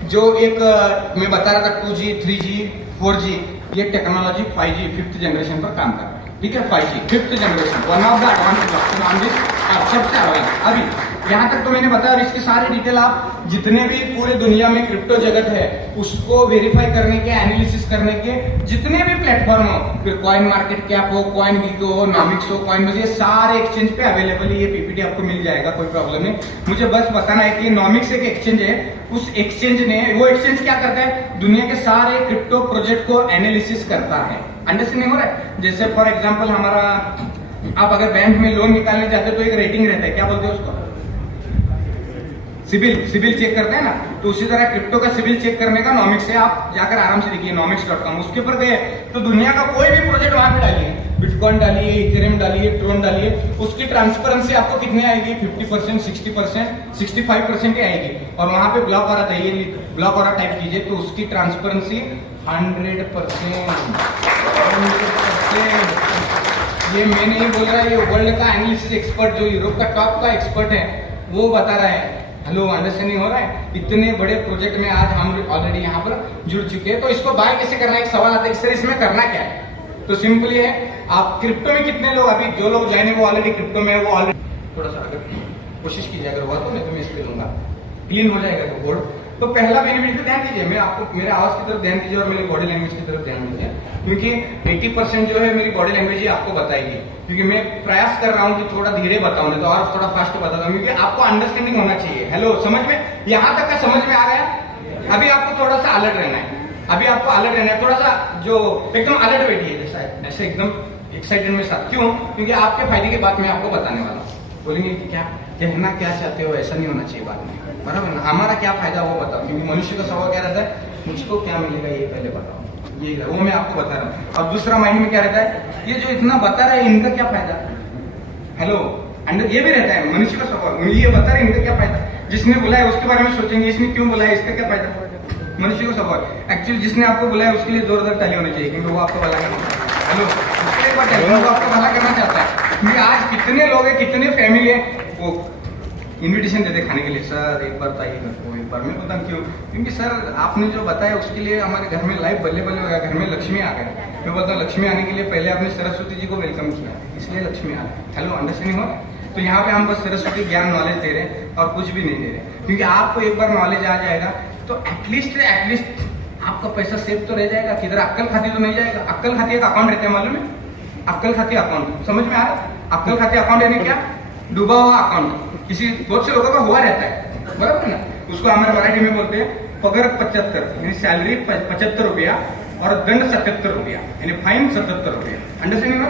जो एक मैं बता रहा था 2G, 3G, 4G, ये टेक्नोलॉजी 5G 5th जनरेशन पर काम कर रहा है। ठीक है, 5G 5th generation, one of the advance blockchain on this, सबसे एडवांस। अभी यहाँ तक तो मैंने बताया, और इसकी सारी डिटेल आप जितने भी पूरे दुनिया में क्रिप्टो जगत है उसको वेरीफाई करने के, एनालिसिस करने के जितने भी प्लेटफॉर्म हो, फिर कॉइन मार्केट कैप हो, कॉइन वीको हो, नॉमिक्स हो, कॉइन बजे, सारे एक्सचेंज पे अवेलेबल है। ये पीपीटी आपको मिल जाएगा, कोई प्रॉब्लम नहीं। मुझे बस बताना है कि नॉमिक्स एक एक्सचेंज है, उस एक्सचेंज ने, वो एक्सचेंज क्या करता है? दुनिया के सारे क्रिप्टो प्रोजेक्ट को एनालिसिस करता है। अंडरस्टैंडिंग हो रहा है? जैसे फॉर एग्जाम्पल हमारा, आप अगर बैंक में लोन निकालने जाते हो तो एक रेटिंग रहता है, क्या बोलते हैं उसको? सिबिल चेक करते हैं ना। तो उसी तरह क्रिप्टो का सिबिल चेक करने का नॉमिक्स है। आप जाकर आराम से देखिए नॉमिक्स.com, उसके ऊपर गए तो दुनिया का कोई भी प्रोजेक्ट वहां पे डालिए, बिटकॉइन डालिए, इथेरियम डालिए, ट्रोन डालिए, उसकी ट्रांसपेरेंसी आपको कितनी आएगी? 50%, 60%, 65% ही आएगी। और वहां पे ब्लॉकओरा चाहिए, ब्लॉकओरा टाइप कीजिए तो उसकी ट्रांसपेरेंसी 100%। ये मैं नहीं बोल रहा, ये वर्ल्ड का एनालिसिस एक्सपर्ट, जो यूरोप का टॉप का एक्सपर्ट है, वो बता रहा है। हेलो, अंडरस्टैंडिंग हो रहा है? इतने बड़े प्रोजेक्ट में आज हम ऑलरेडी यहाँ पर जुड़ चुके हैं। तो इसको बाय कैसे करना है? एक सवाल आता है, सर इसमें करना क्या है? तो सिंपली है, आप क्रिप्टो में कितने लोग, अभी जो लोग ज्वाइन है वो ऑलरेडी क्रिप्टो में है, वो ऑलरेडी थोड़ा सा अगर कोशिश कीजिए, अगर हुआ तो मैं तुम्हें इस पे लूंगा, क्लीन हो जाएगा तो बोर्ड। तो पहला बेनिफिट पे ध्यान दीजिए, मैं आपको मेरे आवाज की तरफ ध्यान दीजिए और मेरी बॉडी लैंग्वेज की तरफ ध्यान दीजिए, क्योंकि 80% जो है मेरी बॉडी लैंग्वेज ही आपको बताएगी। क्योंकि मैं प्रयास कर रहा हूँ कि थोड़ा धीरे बताऊं, नहीं तो और थोड़ा फास्ट बताता हूँ, क्योंकि आपको अंडरस्टैंडिंग होना चाहिए। हेलो, समझ में, यहाँ तक का समझ में आ गया? अभी आपको थोड़ा सा अलर्ट रहना है। अभी आपको अलर्ट रहना है, थोड़ा सा जो एकदम अलर्ट बैठिए जैसा ऐसे एकदम एक्साइटेड में साथ। क्यों? क्योंकि आपके फायदे की बात मैं आपको बताने वाला हूँ। बोलेंगे कि क्या कहना क्या चाहते हो, ऐसा नहीं होना चाहिए बात में, बराबर ना? हमारा क्या फायदा वो बताओ, क्योंकि मनुष्य का स्वभाव क्या रहता है, मुझको क्या मिलेगा ये पहले बताओ, ये वो मैं आपको बता रहा हूँ। और दूसरा माइंड में क्या रहता है, ये जो इतना बता रहा है इनका क्या फायदा। हेलो, अंदर ये भी रहता है मनुष्य का स्वभाव, ये बता रहे इनका क्या फायदा। जिसने बुलाया उसके बारे में सोचेंगे, इसने क्यों बुलाया, इसका क्या फायदा। मनुष्य का स्वभाव एक्चुअली जिसने आपको बुलाया उसके लिए जोरदार ताली होनी चाहिए, क्योंकि वो आपको भला करना चाहता है। हेलो, उसके एक बार वो आपको भला करना चाहता है। क्योंकि आज कितने लोग हैं, कितने फैमिली है, वो इनविटेशन देते खाने के लिए, सर एक बार ताइए घर को, एक बार। मैं पता क्यों, क्योंकि सर आपने जो बताया उसके लिए हमारे घर में लाइफ बल्ले बल्ले हो गया, घर में लक्ष्मी आ गए। मैं बोलता हूँ लक्ष्मी आने के लिए पहले आपने सरस्वती जी को वेलकम किया, इसलिए लक्ष्मी आ गई। हेलो, अंडरस्टैंडिंग हो? तो यहाँ पे हम बस सरस्वती ज्ञान नॉलेज दे रहे हैं और कुछ भी नहीं दे रहे, क्योंकि आपको एक बार नॉलेज आ जाएगा तो एटलीस्ट आपका पैसा सेव तो रह जाएगा। किधर अक्कल खाती तो नहीं जाएगा। अक्कल खाती एक अकाउंट रहता है, मालूम है? अक्कल खाती अकाउंट समझ में आ रहा है? अक्कल खाती अकाउंट यानी क्या? डूबा हुआ अकाउंट किसी बहुत से लोगों का हुआ रहता है, बराबर ना? उसको हमारे मराठी में बोलते हैं पगार 75, यानी सैलरी 75 रुपया और दंड 77 रुपया, यानी फाइन 77 रुपया। अंडरस्टैंडिंग हो?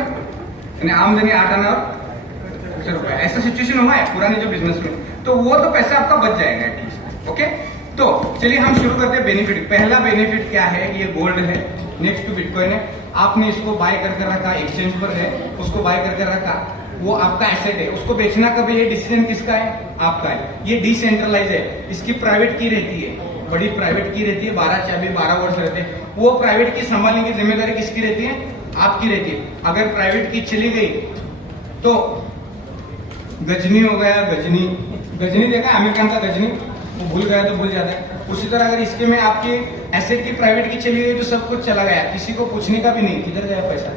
यानी आमदनी 8 आना और रुपया, ऐसा सिचुएशन हुआ है पुराने जो बिजनेस में, तो वो तो पैसा आपका बच जाएगा एटलीस्ट। ओके, तो चलिए हम शुरू करते हैं बेनिफिट। पहला बेनिफिट क्या है, ये गोल्ड है, नेक्स्ट टू बिटकॉइन है। आपने इसको बाय करके रखा, एक्सचेंज पर है, उसको बाय करके रखा, वो आपका एसेट है। उसको बेचना कभी, ये डिसीजन किसका है? आपका है। ये डिसेंट्रलाइज है, इसकी प्राइवेट की रहती है, बड़ी प्राइवेट की रहती है, 12 चाबी 12 वर्ष रहते हैं। वो प्राइवेट की संभालने की जिम्मेदारी किसकी रहती है? आपकी रहती है। अगर प्राइवेट की चली गई तो गजनी हो गया, गजनी देखा आमिर खान का गजनी, वो भूल गया तो भूल जाता है। उसी तरह अगर इसके में आपकी एसेट की प्राइवेट की चली गई तो सब कुछ चला गया, किसी को पूछने का भी नहीं किधर गया पैसा।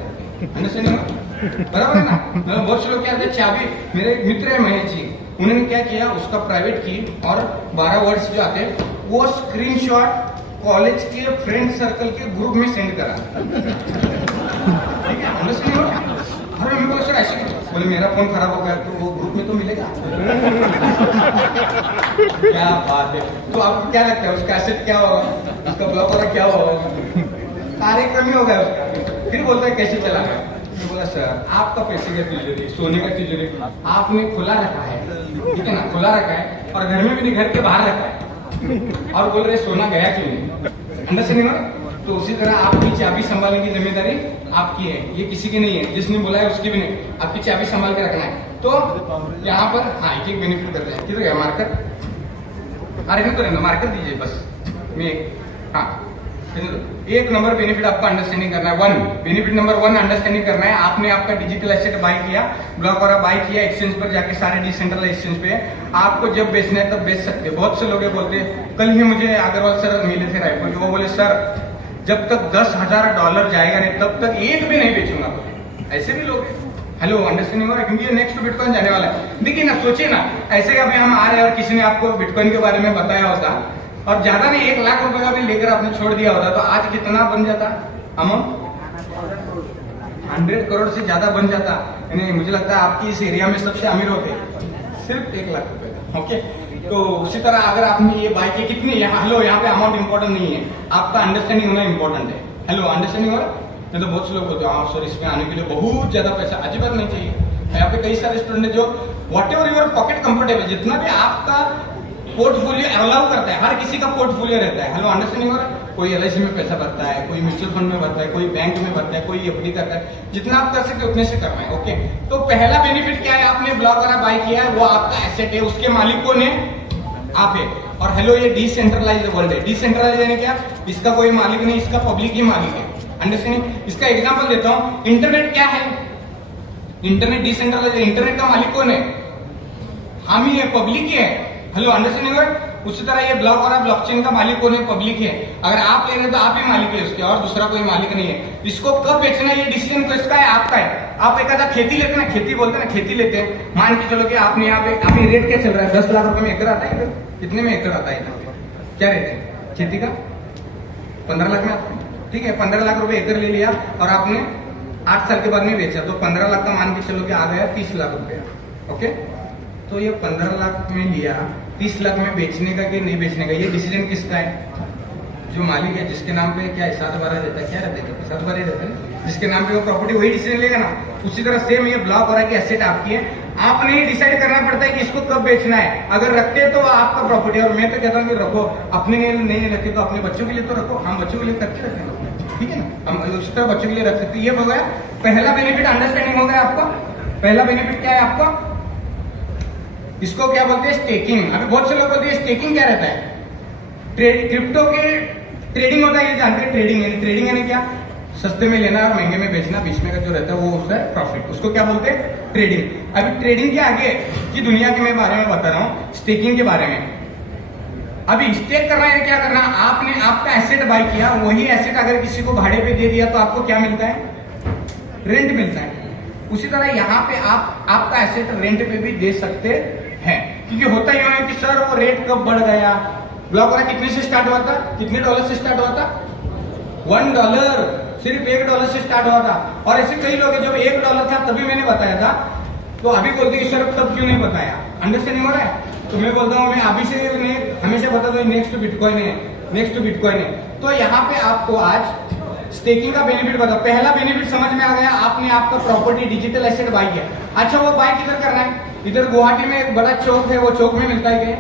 बराबर है ना? बहुत से लोग क्या करते, चाबी, मेरे एक मित्र है महेश जी, उन्होंने क्या किया, उसका प्राइवेट की और 12 वर्ड्स जो आते हैं वो स्क्रीनशॉट कॉलेज के फ्रेंड सर्कल के ग्रुप में सेंड करा। ठीक है, अरे मेरे को सर ऐसे बोले मेरा फोन खराब हो गया तो वो ग्रुप में तो मिलेगा। क्या बात है। तो आपको क्या लगता है उसका एसेट क्या होगा, उसका ब्लॉक होगा क्या होगा? कार्यक्रम ही हो गया उसका। फिर बोलता है कैसे चला गया, तो बोला सर आपका पैसे का तिजोरी, सोने का तिजोरी आपने खुला रखा है, ठीक है ना, खुला रखा है, और घर में भी नहीं, घर के बाहर रखा है, और बोल रहे सोना गया क्यों नहीं। अंडरस्टैंडिंग हो? तो उसी तरह आपकी चाबी संभालने की जिम्मेदारी आपकी है, ये किसी की नहीं है, जिसने बुलाया उसकी भी नहीं, आपकी चाबी संभाल के रखना है। तो यहाँ पर हाँ एक एक बेनिफिट करते हैं। किधर गया मार्कर? अरे तो रहना, मार्कर दीजिए बस। मैं हाँ, एक नंबर बेनिफिट आपका अंडरस्टैंडिंग करना है। 1 बेनिफिट नंबर 1 अंडरस्टैंडिंग करना है। आपने आपका डिजिटल एसेट बाय किया, ब्लॉक वाला बाय किया, एक्सचेंज पर जाके सारे डिसेंट्रलाइज एक्सचेंज पे आपको जब बेचना है तब बेच सकते हैं। बहुत से लोग बोलते हैं, कल ही मुझे अग्रवाल सर मिले थे रायपुर, वो बोले सर जब तक $10,000 जाएगा नहीं तब तक एक भी नहीं बेचूंगा। ऐसे भी लोग हैं। हेलो, अंडरस्टैंडिंग हो रहा है? क्योंकि ये नेक्स्ट बिटकॉइन जाने वाला है। देखिए ना, सोचिए ना, ऐसे अभी हम आ रहे हैं और किसी ने आपको बिटकॉइन के बारे में बताया होता और ज्यादा नहीं 1 लाख रुपए का भी लेकर आपने छोड़ दिया होता तो आज कितना बन जाता अमाउंट? 100 करोड़ से ज्यादा बन जाता। यानी मुझे लगता है आपकी इस एरिया में सबसे अमीर होते सिर्फ 1 लाख रुपए का। ओके, तो उसी तरह अगर आपने ये बाय की कितनी, हेलो यहाँ पे अमाउंट इंपॉर्टेंट नहीं है, आपका अंडरस्टैंडिंग होना इंपॉर्टेंट है। हेलो, अंडरस्टैंडिंग हो रहा है? नहीं तो बहुत से लोग होते हैं हाँ सर इसमें आने के लिए बहुत ज्यादा पैसा, अजीब बात नहीं चाहिए। यहाँ पे कई सारे स्टूडेंट है जो what ever your pocket comfortable, जितना भी आपका पोर्टफोलियो अलाउ करता है, हर किसी का पोर्टफोलियो रहता है। हेलो, अंडरस्टैंडिंग हो रहा है? कोई LIC में पैसा भरता है, कोई म्यूचुअल फंड में भरता है, कोई बैंक में भरता है, कोई FD करता है, जितना आप कर सकते उतने से करना है। ओके, तो पहला बेनिफिट क्या है, आपने ब्लॉक वाला बाय किया है, वो आपका एसेट है, उसके मालिक कौन है? आप है। और हेलो, ये डिसेंट्रलाइज वर्ल्ड है। डिसेंट्रलाइज यानी क्या? इसका कोई मालिक नहीं, इसका पब्लिक ही मालिक है। अंडरस्टैंडिंग? इसका एग्जांपल देता हूं, इंटरनेट क्या है? इंटरनेट डिसेंट्रलाइज, इंटरनेट का मालिक कौन है? हम ही है, पब्लिक ही है। हेलो, अंडरस्टैंडिंग हो? उसी तरह ये ब्लॉक और ब्लॉकचेन का मालिक कौन है? पब्लिक है। अगर आप ले रहे हैं तो आप ही मालिक है उसके, और दूसरा कोई मालिक नहीं है। इसको कब बेचना है ये डिसीजन किसका है? आपका है। आप एक आधा खेती लेते हैं ना, खेती बोलते हैं ना, खेती लेते हैं, मान के चलो कि आपने यहाँ पे अभी रेट क्या चल रहा है? 10 लाख रुपए में एकड़ आता है। कितने में एकड़ आता है? क्या रेट है खेती का? 15 लाख में आता है। ठीक है, 15 लाख रुपए एकड़ ले लिया और आपने 8 साल के बाद में बेचा तो 15 लाख का मान के चलो कि आ गया 30 लाख रुपया। ओके, तो ये 15 लाख में लिया, 30 लाख में बेचने का कि नहीं बेचने का, ये डिसीजन किसका है? जो मालिक है जिसके नाम पे क्या 7/12 रहता है, क्या रहता है, 7/12 रहता है, जिसके नाम पे वो प्रॉपर्टी वही डिसीजन लेगा ना। उसी तरह सेम ये ब्लॉक हो रहा है कि एसेट आपकी है, आपने ही डिसाइड करना पड़ता है कि इसको कब बेचना है। अगर रखते हैं तो आपका प्रॉपर्टी है, और मैं तो कहता हूँ कि रखो, अपने लिए नहीं रखे तो अपने बच्चों के लिए तो रखो। हम बच्चों के लिए करके रखेंगे, ठीक है ना, हम उसी तरह बच्चों के लिए रख सकते हैं। ये हो गया पहला बेनिफिट, अंडरस्टैंडिंग हो गया आपका। पहला बेनिफिट क्या है आपका, इसको क्या बोलते हैं, स्टेकिंग। अभी बहुत से लोग बोलते हैं स्टेकिंग क्या रहता है, क्रिप्टो के ट्रेडिंग होता है, ये जानते हैं ट्रेडिंग। ट्रेडिंग यानी क्या, सस्ते में लेना और महंगे में बेचना, बीच में का जो रहता है वो उसका प्रॉफिट, उसको क्या बोलते हैं, ट्रेडिंग। अभी ट्रेडिंग के आगे की दुनिया के मैं बारे में बता रहा हूँ, स्टेकिंग के बारे में। अभी स्टेक करना है क्या करना, आपने आपका एसेट बाय किया, वही एसेट अगर किसी को भाड़े पे दे दिया तो आपको क्या मिलता है, रेंट मिलता है। उसी तरह यहाँ पे आप आपका एसेट रेंट पे भी दे सकते हैं, क्योंकि होता ही है कि सर वो रेट कब बढ़ गया। ब्लॉक वाला कितने से स्टार्ट हुआ था, कितने डॉलर से स्टार्ट हुआ था, $1, सिर्फ $1 से स्टार्ट हुआ था। और ऐसे कई लोग हैं, जब $1 था तभी मैंने बताया था, तो अभी बोलते हैं सर तब क्यों नहीं बताया। अंडरस्टैंडिंग हो रहा है, तो मैं बोलता हूँ मैं अभी से हमेशा बता दूं नेक्स्ट बिटकॉइन है, नेक्स्ट बिटकॉइन है। तो यहाँ पे आपको आज स्टेकिंग का बेनिफिट बता, पहला बेनिफिट समझ में आ गया, आपने आपका प्रॉपर्टी डिजिटल एसेट बाय किया। अच्छा वो बाय किधर करना है, इधर गुवाहाटी में एक बड़ा चौक है, वो चौक में मिलता है क्या,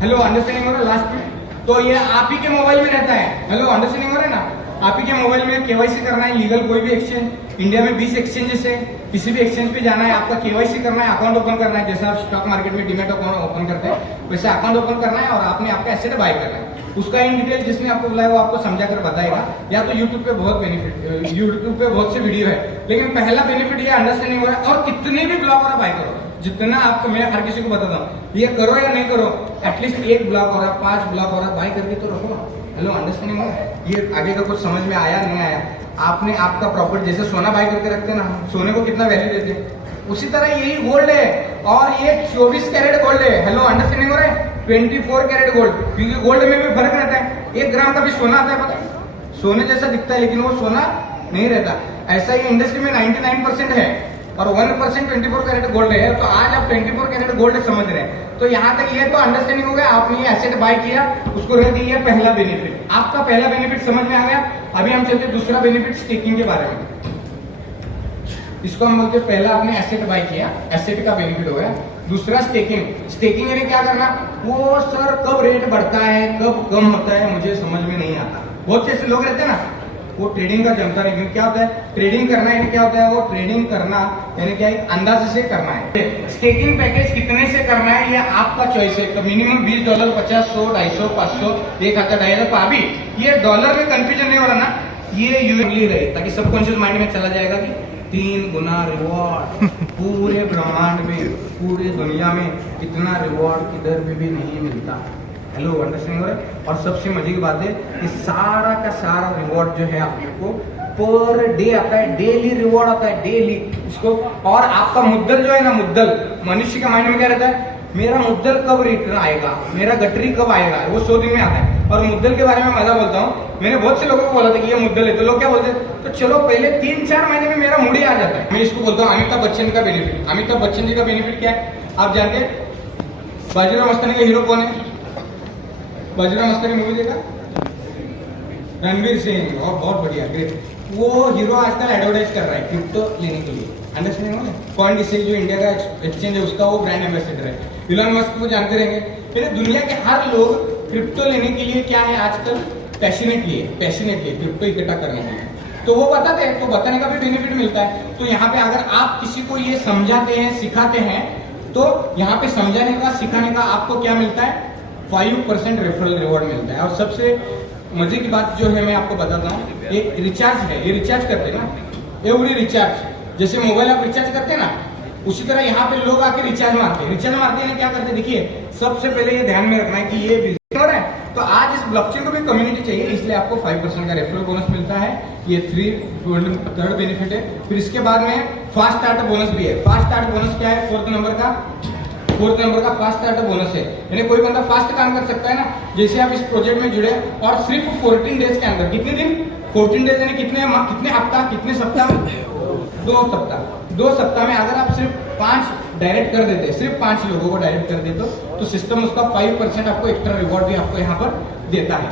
हेलो अंडरस्टैंडिंग हो रहा है लास्ट में, तो ये आप ही के मोबाइल में रहता है। हेलो अंडरस्टैंडिंग हो रहा है ना, आप ही के मोबाइल में केवाईसी करना है, लीगल कोई भी एक्सचेंज, इंडिया में 20 एक्सचेंजेस है, किसी भी एक्सचेंज पे जाना है, आपका केवाईसी करना है, अकाउंट ओपन करना है, जैसे आप स्टॉक मार्केट में डीमैट अकाउंट ओपन करते हैं वैसे अकाउंट ओपन करना है, और आपने आपका एसेट बाय करना है। उसका इन डिटेल जिसने आपको बुलाया वो आपको समझा कर बताएगा, या तो यूट्यूब पे बहुत बेनिफिट, यूट्यूब पे बहुत से वीडियो है। लेकिन पहला बेनिफिट ये अंडरस्टैंडिंग हो रहा है, और कितने भी ब्लॉक हो रहा बाय करो, जितना आपको, मैं हर किसी को बताता हूँ, ये करो या नहीं करो, एटलीस्ट 1 ब्लॉक हो रहा, 5 ब्लॉक हो रहा, बाय करके तो रखो। हेलो अंडरस्टैंडिंग हो रहा है, ये आगे का कुछ समझ में आया नहीं आया। आपने आपका प्रॉपर्टी, जैसे सोना बाय करके रखते हैं ना, सोने को कितना वैल्यू देते हैं, उसी तरह यही गोल्ड है, और ये 24 कैरेट गोल्ड है। हेलो अंडरस्टैंडिंग हो रहा है, 24 कैरेट गोल्ड, क्योंकि गोल्ड में भी फर्क रहता है। 1 ग्राम का भी सोना आता है, पता है, सोने जैसा दिखता है लेकिन वो सोना नहीं रहता। ऐसा ही इंडस्ट्री में 99% है, और 1% 24 कैरेट गोल्ड है। तो आज आप 24 कैरेट गोल्ड समझ रहे हैं, तो यहाँ तक ये तो अंडरस्टैंडिंग हो गया, आपने ये एसेट बाय किया, उसको रह दिया पहला बेनिफिट। आपका पहला बेनिफिट समझ में आ गया। अभी हम चलते दूसरा बेनिफिट, स्टेकिंग के बारे में। इसको हम बोलते हैं, पहला आपने एसेट बाय किया, एसेट का बेनिफिट हो गया। दूसरा स्टेकिंग। स्टेकिंग यानी क्या करना, वो सर कब रेट बढ़ता है कब कम होता है मुझे समझ में नहीं आता। बहुत से ऐसे लोग रहते हैं ना, वो ट्रेडिंग का जमता नहीं, क्योंकि क्या होता है ट्रेडिंग करना, यानी क्या होता है वो ट्रेडिंग करना यानी क्या, एक अंदाजे से करना है। स्टेकिंग पैकेज कितने से करना है ये आपका चॉइस है, तो मिनिमम $20, 50, 100, 250, 500, 1000, 2000। तो अभी ये डॉलर में कंफ्यूजन नहीं हो रहा ना, ये यूएसडी रहे, ताकि सबकॉन्शियस माइंड में चला जाएगा कि 3 गुना रिवॉर्ड पूरे ब्रह्मांड में, पूरी दुनिया में इतना रिवॉर्ड किधर भी नहीं मिलता। हेलो अंडरस्टैंडिंग हो रहा है। और सबसे मजे की बात है कि सारा का सारा रिवॉर्ड जो है आपको पर डे आता है, डेली रिवॉर्ड आता है, डेली इसको। और आपका मुद्दल जो है ना, मुद्दल, मनुष्य के माइंड में क्या रहता है, मेरा मुद्दल कब रिटर्न आएगा, मेरा गटरी कब आएगा, वो 100 दिन में आता है। और मुद्दल के बारे में मजा बोलता हूँ, मैंने बहुत से लोगों को बोला था कि ये मुद्दल है, तो लोग क्या बोलते हैं, तो चलो पहले 3-4 महीने में मेरा मूड ही आ जाता है। मैं इसको बोलता हूँ अमिताभ बच्चन का बेनिफिट। अमिताभ बच्चन जी का बेनिफिट क्या है आप जानते हैं, बाजीराव मस्तानी का हीरो कौन है, बाजीराव मस्तानी मूवी देखा, रणवीर सिंह, और बहुत बढ़िया, ग्रेट। वो हीरो आजकल एडवर्टाइज कर रहा है क्रिप्टो लेने के लिए, अंडरस्टैंडिंग हो ना। कॉइन डिसेज जो इंडिया का एक्सचेंज है उसका वो ब्रांड एम्बेसडर है। इलॉन मस्क को जानते रहेंगे। फिर दुनिया के हर लोग क्रिप्टो लेने के लिए क्या है आजकल, पैशनेटली क्रिप्टो इकट्ठा करने के लिए, तो वो बताते हैं, तो बताने का भी बेनिफिट मिलता है। तो यहाँ पे अगर आप किसी को ये समझाते हैं, सिखाते हैं, तो यहाँ पे समझाने का, सिखाने का आपको क्या मिलता है, 5% रेफरल रिवॉर्ड मिलता है। और सबसे मजे की बात जो है मैं आपको बताता हूँ, एक रिचार्ज है, ये रिचार्ज करते हैं ना, एवरी रिचार्ज, जैसे मोबाइल आप रिचार्ज करते हैं ना, उसी तरह यहाँ पे लोग आके रिचार्ज मारते हैं। रिचार्ज मारते हैं क्या करते हैं, देखिए सबसे पहले ये ध्यान में रखना है कि ये बिजनेस हो रहा है, तो आज इस ब्लॉकचेन को भी कम्युनिटी चाहिए, इसलिए आपको 5% का रेफरल बोनस मिलता है। ये थर्ड बेनिफिट है। फिर इसके बाद में फास्ट स्टार्ट बोनस भी है। फास्ट स्टार्ट बोनस क्या है, 4th नंबर का फास्ट स्टार्ट बोनस है, यानी कोई बंदा फास्ट काम कर सकता है ना। जैसे आप इस प्रोजेक्ट में जुड़े और सिर्फ 14 डेज के अंदर, कितने दिन, 14 डेज यानी कितने हफ्ता, कितने सप्ताह, 2 सप्ताह में अगर आप सिर्फ 5 डायरेक्ट कर देते, सिर्फ 5 लोगों को डायरेक्ट कर देते तो सिस्टम उसका 5% आपको एक्स्ट्रा रिवॉर्ड भी आपको यहाँ पर देता है।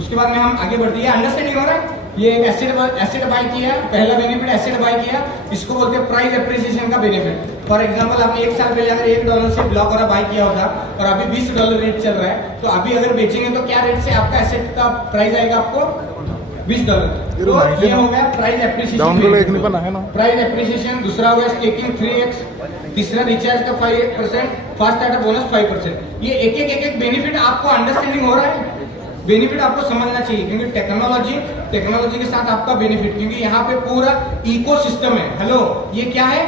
उसके बाद में हम आगे बढ़ते हैं। अंडरस्टैंडिंग हो रहा है? ये एसेट बाय किया, पहला बेनिफिट एसेट बाय किया, इसको बोलते हैं प्राइस एप्रिसिएशन का बेनिफिट। फॉर एग्जांपल आपने 1 साल पहले अगर $1 से ब्लॉक और बाय किया होता और अभी $20 रेट चल रहा है, तो अभी अगर बेचेंगे तो क्या रेट से आपका एसेट का प्राइस आएगा आपको $20। तो ये हो गया प्राइस एप्रिसिएशन। Price appreciation. दूसरा हो गया स्टेकिंग 3x, तीसरा रिचार्ज का 5%, फास्ट स्टार्टर बोनस 5%। ये एक बेनिफिट आपको अंडरस्टैंडिंग हो रहा है? बेनिफिट आपको समझना चाहिए, क्योंकि टेक्नोलॉजी के साथ आपका बेनिफिट, क्योंकि यहाँ पे पूरा इकोसिस्टम है। हेलो, ये क्या है?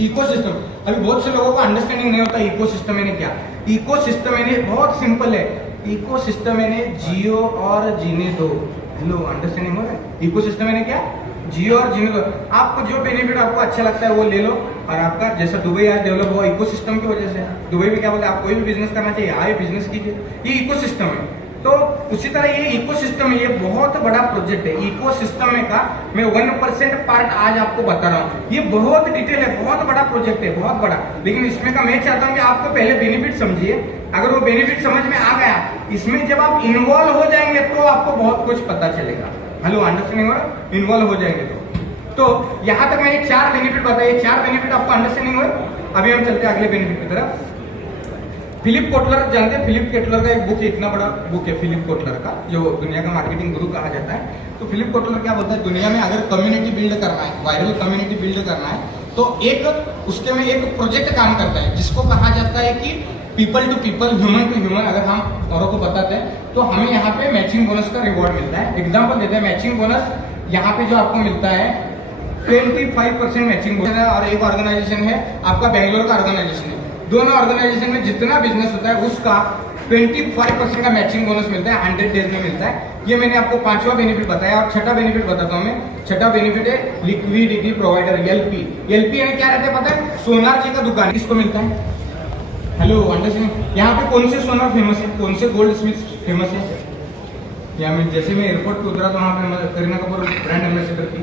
इकोसिस्टम। अभी बहुत से लोगों को अंडरस्टैंडिंग नहीं होता इकोसिस्टम यानी क्या। इकोसिस्टम यानी बहुत सिंपल है। इकोसिस्टम यानी जियो और जीने दो। हेलो, अंडरस्टैंडिंग हो रहा है? इकोसिस्टम यानी क्या? जियो और जीने दो। आपको जो बेनिफिट आपको अच्छा लगता है वो ले लो। और आपका जैसा दुबई आज डेवलप हुआ इकोसिस्टम की वजह से। दुबई में क्या बोलते हैं, आप कोई भी बिजनेस करना चाहिए, आए बिजनेस कीजिए, ये इकोसिस्टम है। तो उसी तरह ये इकोसिस्टम, ये बहुत बड़ा प्रोजेक्ट है। इकोसिस्टम में का मैं 1% पार्ट आज आपको बता रहा हूँ। ये बहुत डिटेल है, बहुत बड़ा प्रोजेक्ट है, बहुत बड़ा। लेकिन इसमें का मैं चाहता हूँ कि आपको पहले बेनिफिट समझिए। अगर वो बेनिफिट समझ में आ गया, इसमें जब आप इन्वॉल्व हो जाएंगे तो आपको बहुत कुछ पता चलेगा। हेलो, अंडरस्टैंडिंग हो रहा है? इन्वॉल्व हो जाएंगे तो यहां तक मैं ये 4 बेनिफिट बताया। 4 बेनिफिट आपको अंडरस्टैंडिंग हो। अभी हम चलते हैं अगले बेनिफिट की तरफ। फिलिप कोटलर जानते हैं? फिलिप कोटलर का एक बुक है, इतना बड़ा बुक है फिलिप कोटलर का, जो दुनिया का मार्केटिंग गुरु कहा जाता है। तो फिलिप कोटलर क्या बोलता है, दुनिया में अगर कम्युनिटी बिल्ड करना है, वायरल कम्युनिटी बिल्ड करना है, तो उसके में एक प्रोजेक्ट काम करता है जिसको कहा जाता है कि people to people, human to human. अगर हम औरों को बताते हैं तो हमें यहाँ पे मैचिंग बोनस का रिवॉर्ड मिलता है। एग्जाम्पल देते हैं, मैचिंग बोनस यहाँ पे जो आपको मिलता है 25% मैचिंग बोनस है। और एक ऑर्गेनाइजेशन है आपका, बेंगलोर का ऑर्गेनाइजेशन है। दोनों ऑर्गेनाइजेशन में जितना बिजनेस होता है उसका 25% का मैचिंग बोनस मिलता है, 100 डेज में मिलता है। ये मैंने आपको 5वां बेनिफिट बताया। और छठा बेनिफिट बताता हूँ मैं। छठा बेनिफिट है लिक्विडिटी प्रोवाइडर, एलपी। एलपी यानी क्या रहता है पता है? सोनार जी का दुकान, किसको मिलता है? Hello, understand? यहाँ पे कौन से सोनार फेमस है, कौन से गोल्ड स्मिथ फेमस है? या मैं जैसे मैं एयरपोर्ट पे उतरा तो वहाँ पे करीना कपूर ब्रांड एम्बेसडर की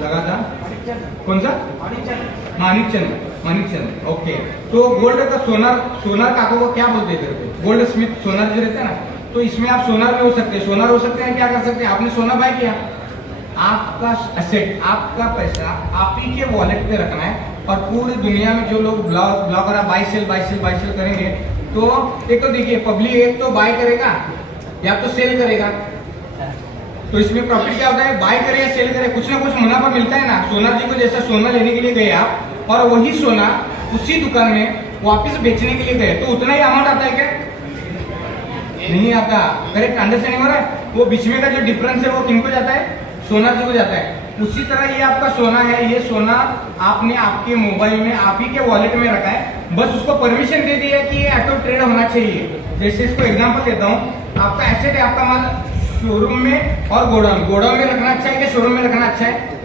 लगा था। कौन सा? मानिकचंद। ओके। तो गोल्ड का सोनार काको को क्या बोलते हैं? गोल्ड स्मिथ, सोनार जो रहता है ना। तो इसमें आप सोनार भी हो सकते हैं। सोनार हो सकते हैं, क्या कर सकते हैं? आपने सोना बाय किया, आपका एसेट, आपका पैसा आप ही के वॉलेट पे रखना है। और पूरी दुनिया में जो लोग ब्लॉगर बाय सेल करेंगे, तो एक तो देखिए पब्लिक एक तो बाय करेगा या तो सेल करेगा। तो इसमें प्रॉफिट क्या होता है? बाय करे या सेल करे, कुछ ना कुछ मुनाफा मिलता है ना। सोनार जी को जैसा सोना लेने के लिए गए आप और वही सोना उसी दुकान में वापस बेचने के लिए गए, तो उतना ही अमाउंट आता है क्या? नहीं आता। करेक्ट, अंडरस्टैंडिंग हो रहा है? वो बीच में का जो डिफरेंस है वो किनको जाता है? सोनार जी को जाता है। उसी तरह ये आपका सोना है, ये सोना आपने आपके मोबाइल में आप ही के वॉलेट में रखा है, बस उसको परमिशन दे दी है कि ये ऑटो ट्रेड होना चाहिए। जैसे इसको एग्जांपल देता हूँ, आपका एसेट है, आपका माल शोरूम में और गोडाउन में रखना अच्छा है कि शोरूम में रखना अच्छा है?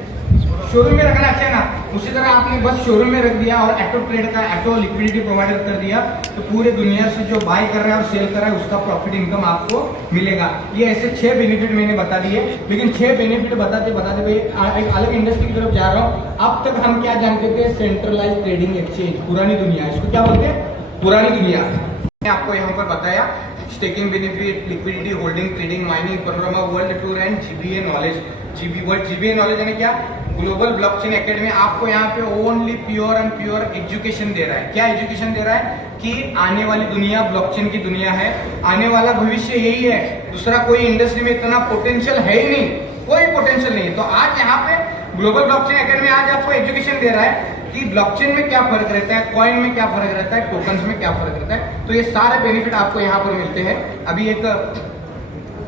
शोरूम में रखना अच्छा है ना। उसी तरह आपने बस शोरूम में रख दिया और ऑटो ट्रेड का ऑटो लिक्विडिटी प्रोवाइडर कर दिया, तो पूरे दुनिया से जो बाय कर रहा है और सेल कर रहा है उसका प्रॉफिट इनकम आपको मिलेगा। ये ऐसे 6 बेनिफिट मैंने बता दिए। लेकिन 6 बेनिफिट बताते भाई एक अलग इंडस्ट्री की तरफ जा रहा हूँ। अब तक हम क्या जानते थे? सेंट्रलाइज ट्रेडिंग एक्सचेंज, पुरानी दुनिया। इसको क्या बोलते हैं? पुरानी दुनिया। मैंने आपको यहाँ पर बताया staking benefit, liquidity, holding, trading, mining, panorama, world tour and GBA knowledge. GBA knowledge यानी क्या? ग्लोबल ब्लॉकचेन एकेडमी आपको यहाँ पे only pure and pure education दे रहा है। क्या एजुकेशन दे रहा है? कि आने वाली दुनिया ब्लॉकचेन की दुनिया है, आने वाला भविष्य यही है। दूसरा कोई इंडस्ट्री में इतना पोटेंशियल है ही नहीं, कोई पोटेंशियल नहीं। तो आज यहाँ पे ग्लोबल ब्लॉकचेन एकेडमी आज आपको एजुकेशन दे रहा है कि ब्लॉकचेन में क्या फर्क रहता है, कॉइन में क्या फर्क रहता है, टोकन्स में क्या फर्क रहता है। तो ये सारे बेनिफिट आपको यहाँ पर मिलते हैं। अभी एक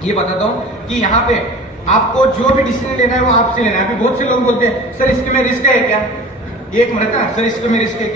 ये बताता हूँ कि यहाँ पे आपको जो भी डिसीजन लेना है वो आपसे लेना है। अभी बहुत से लोग बोलते हैं सर इसके में रिस्क है क्या? एक मिनट, सर इसके में रिस्क है क्या?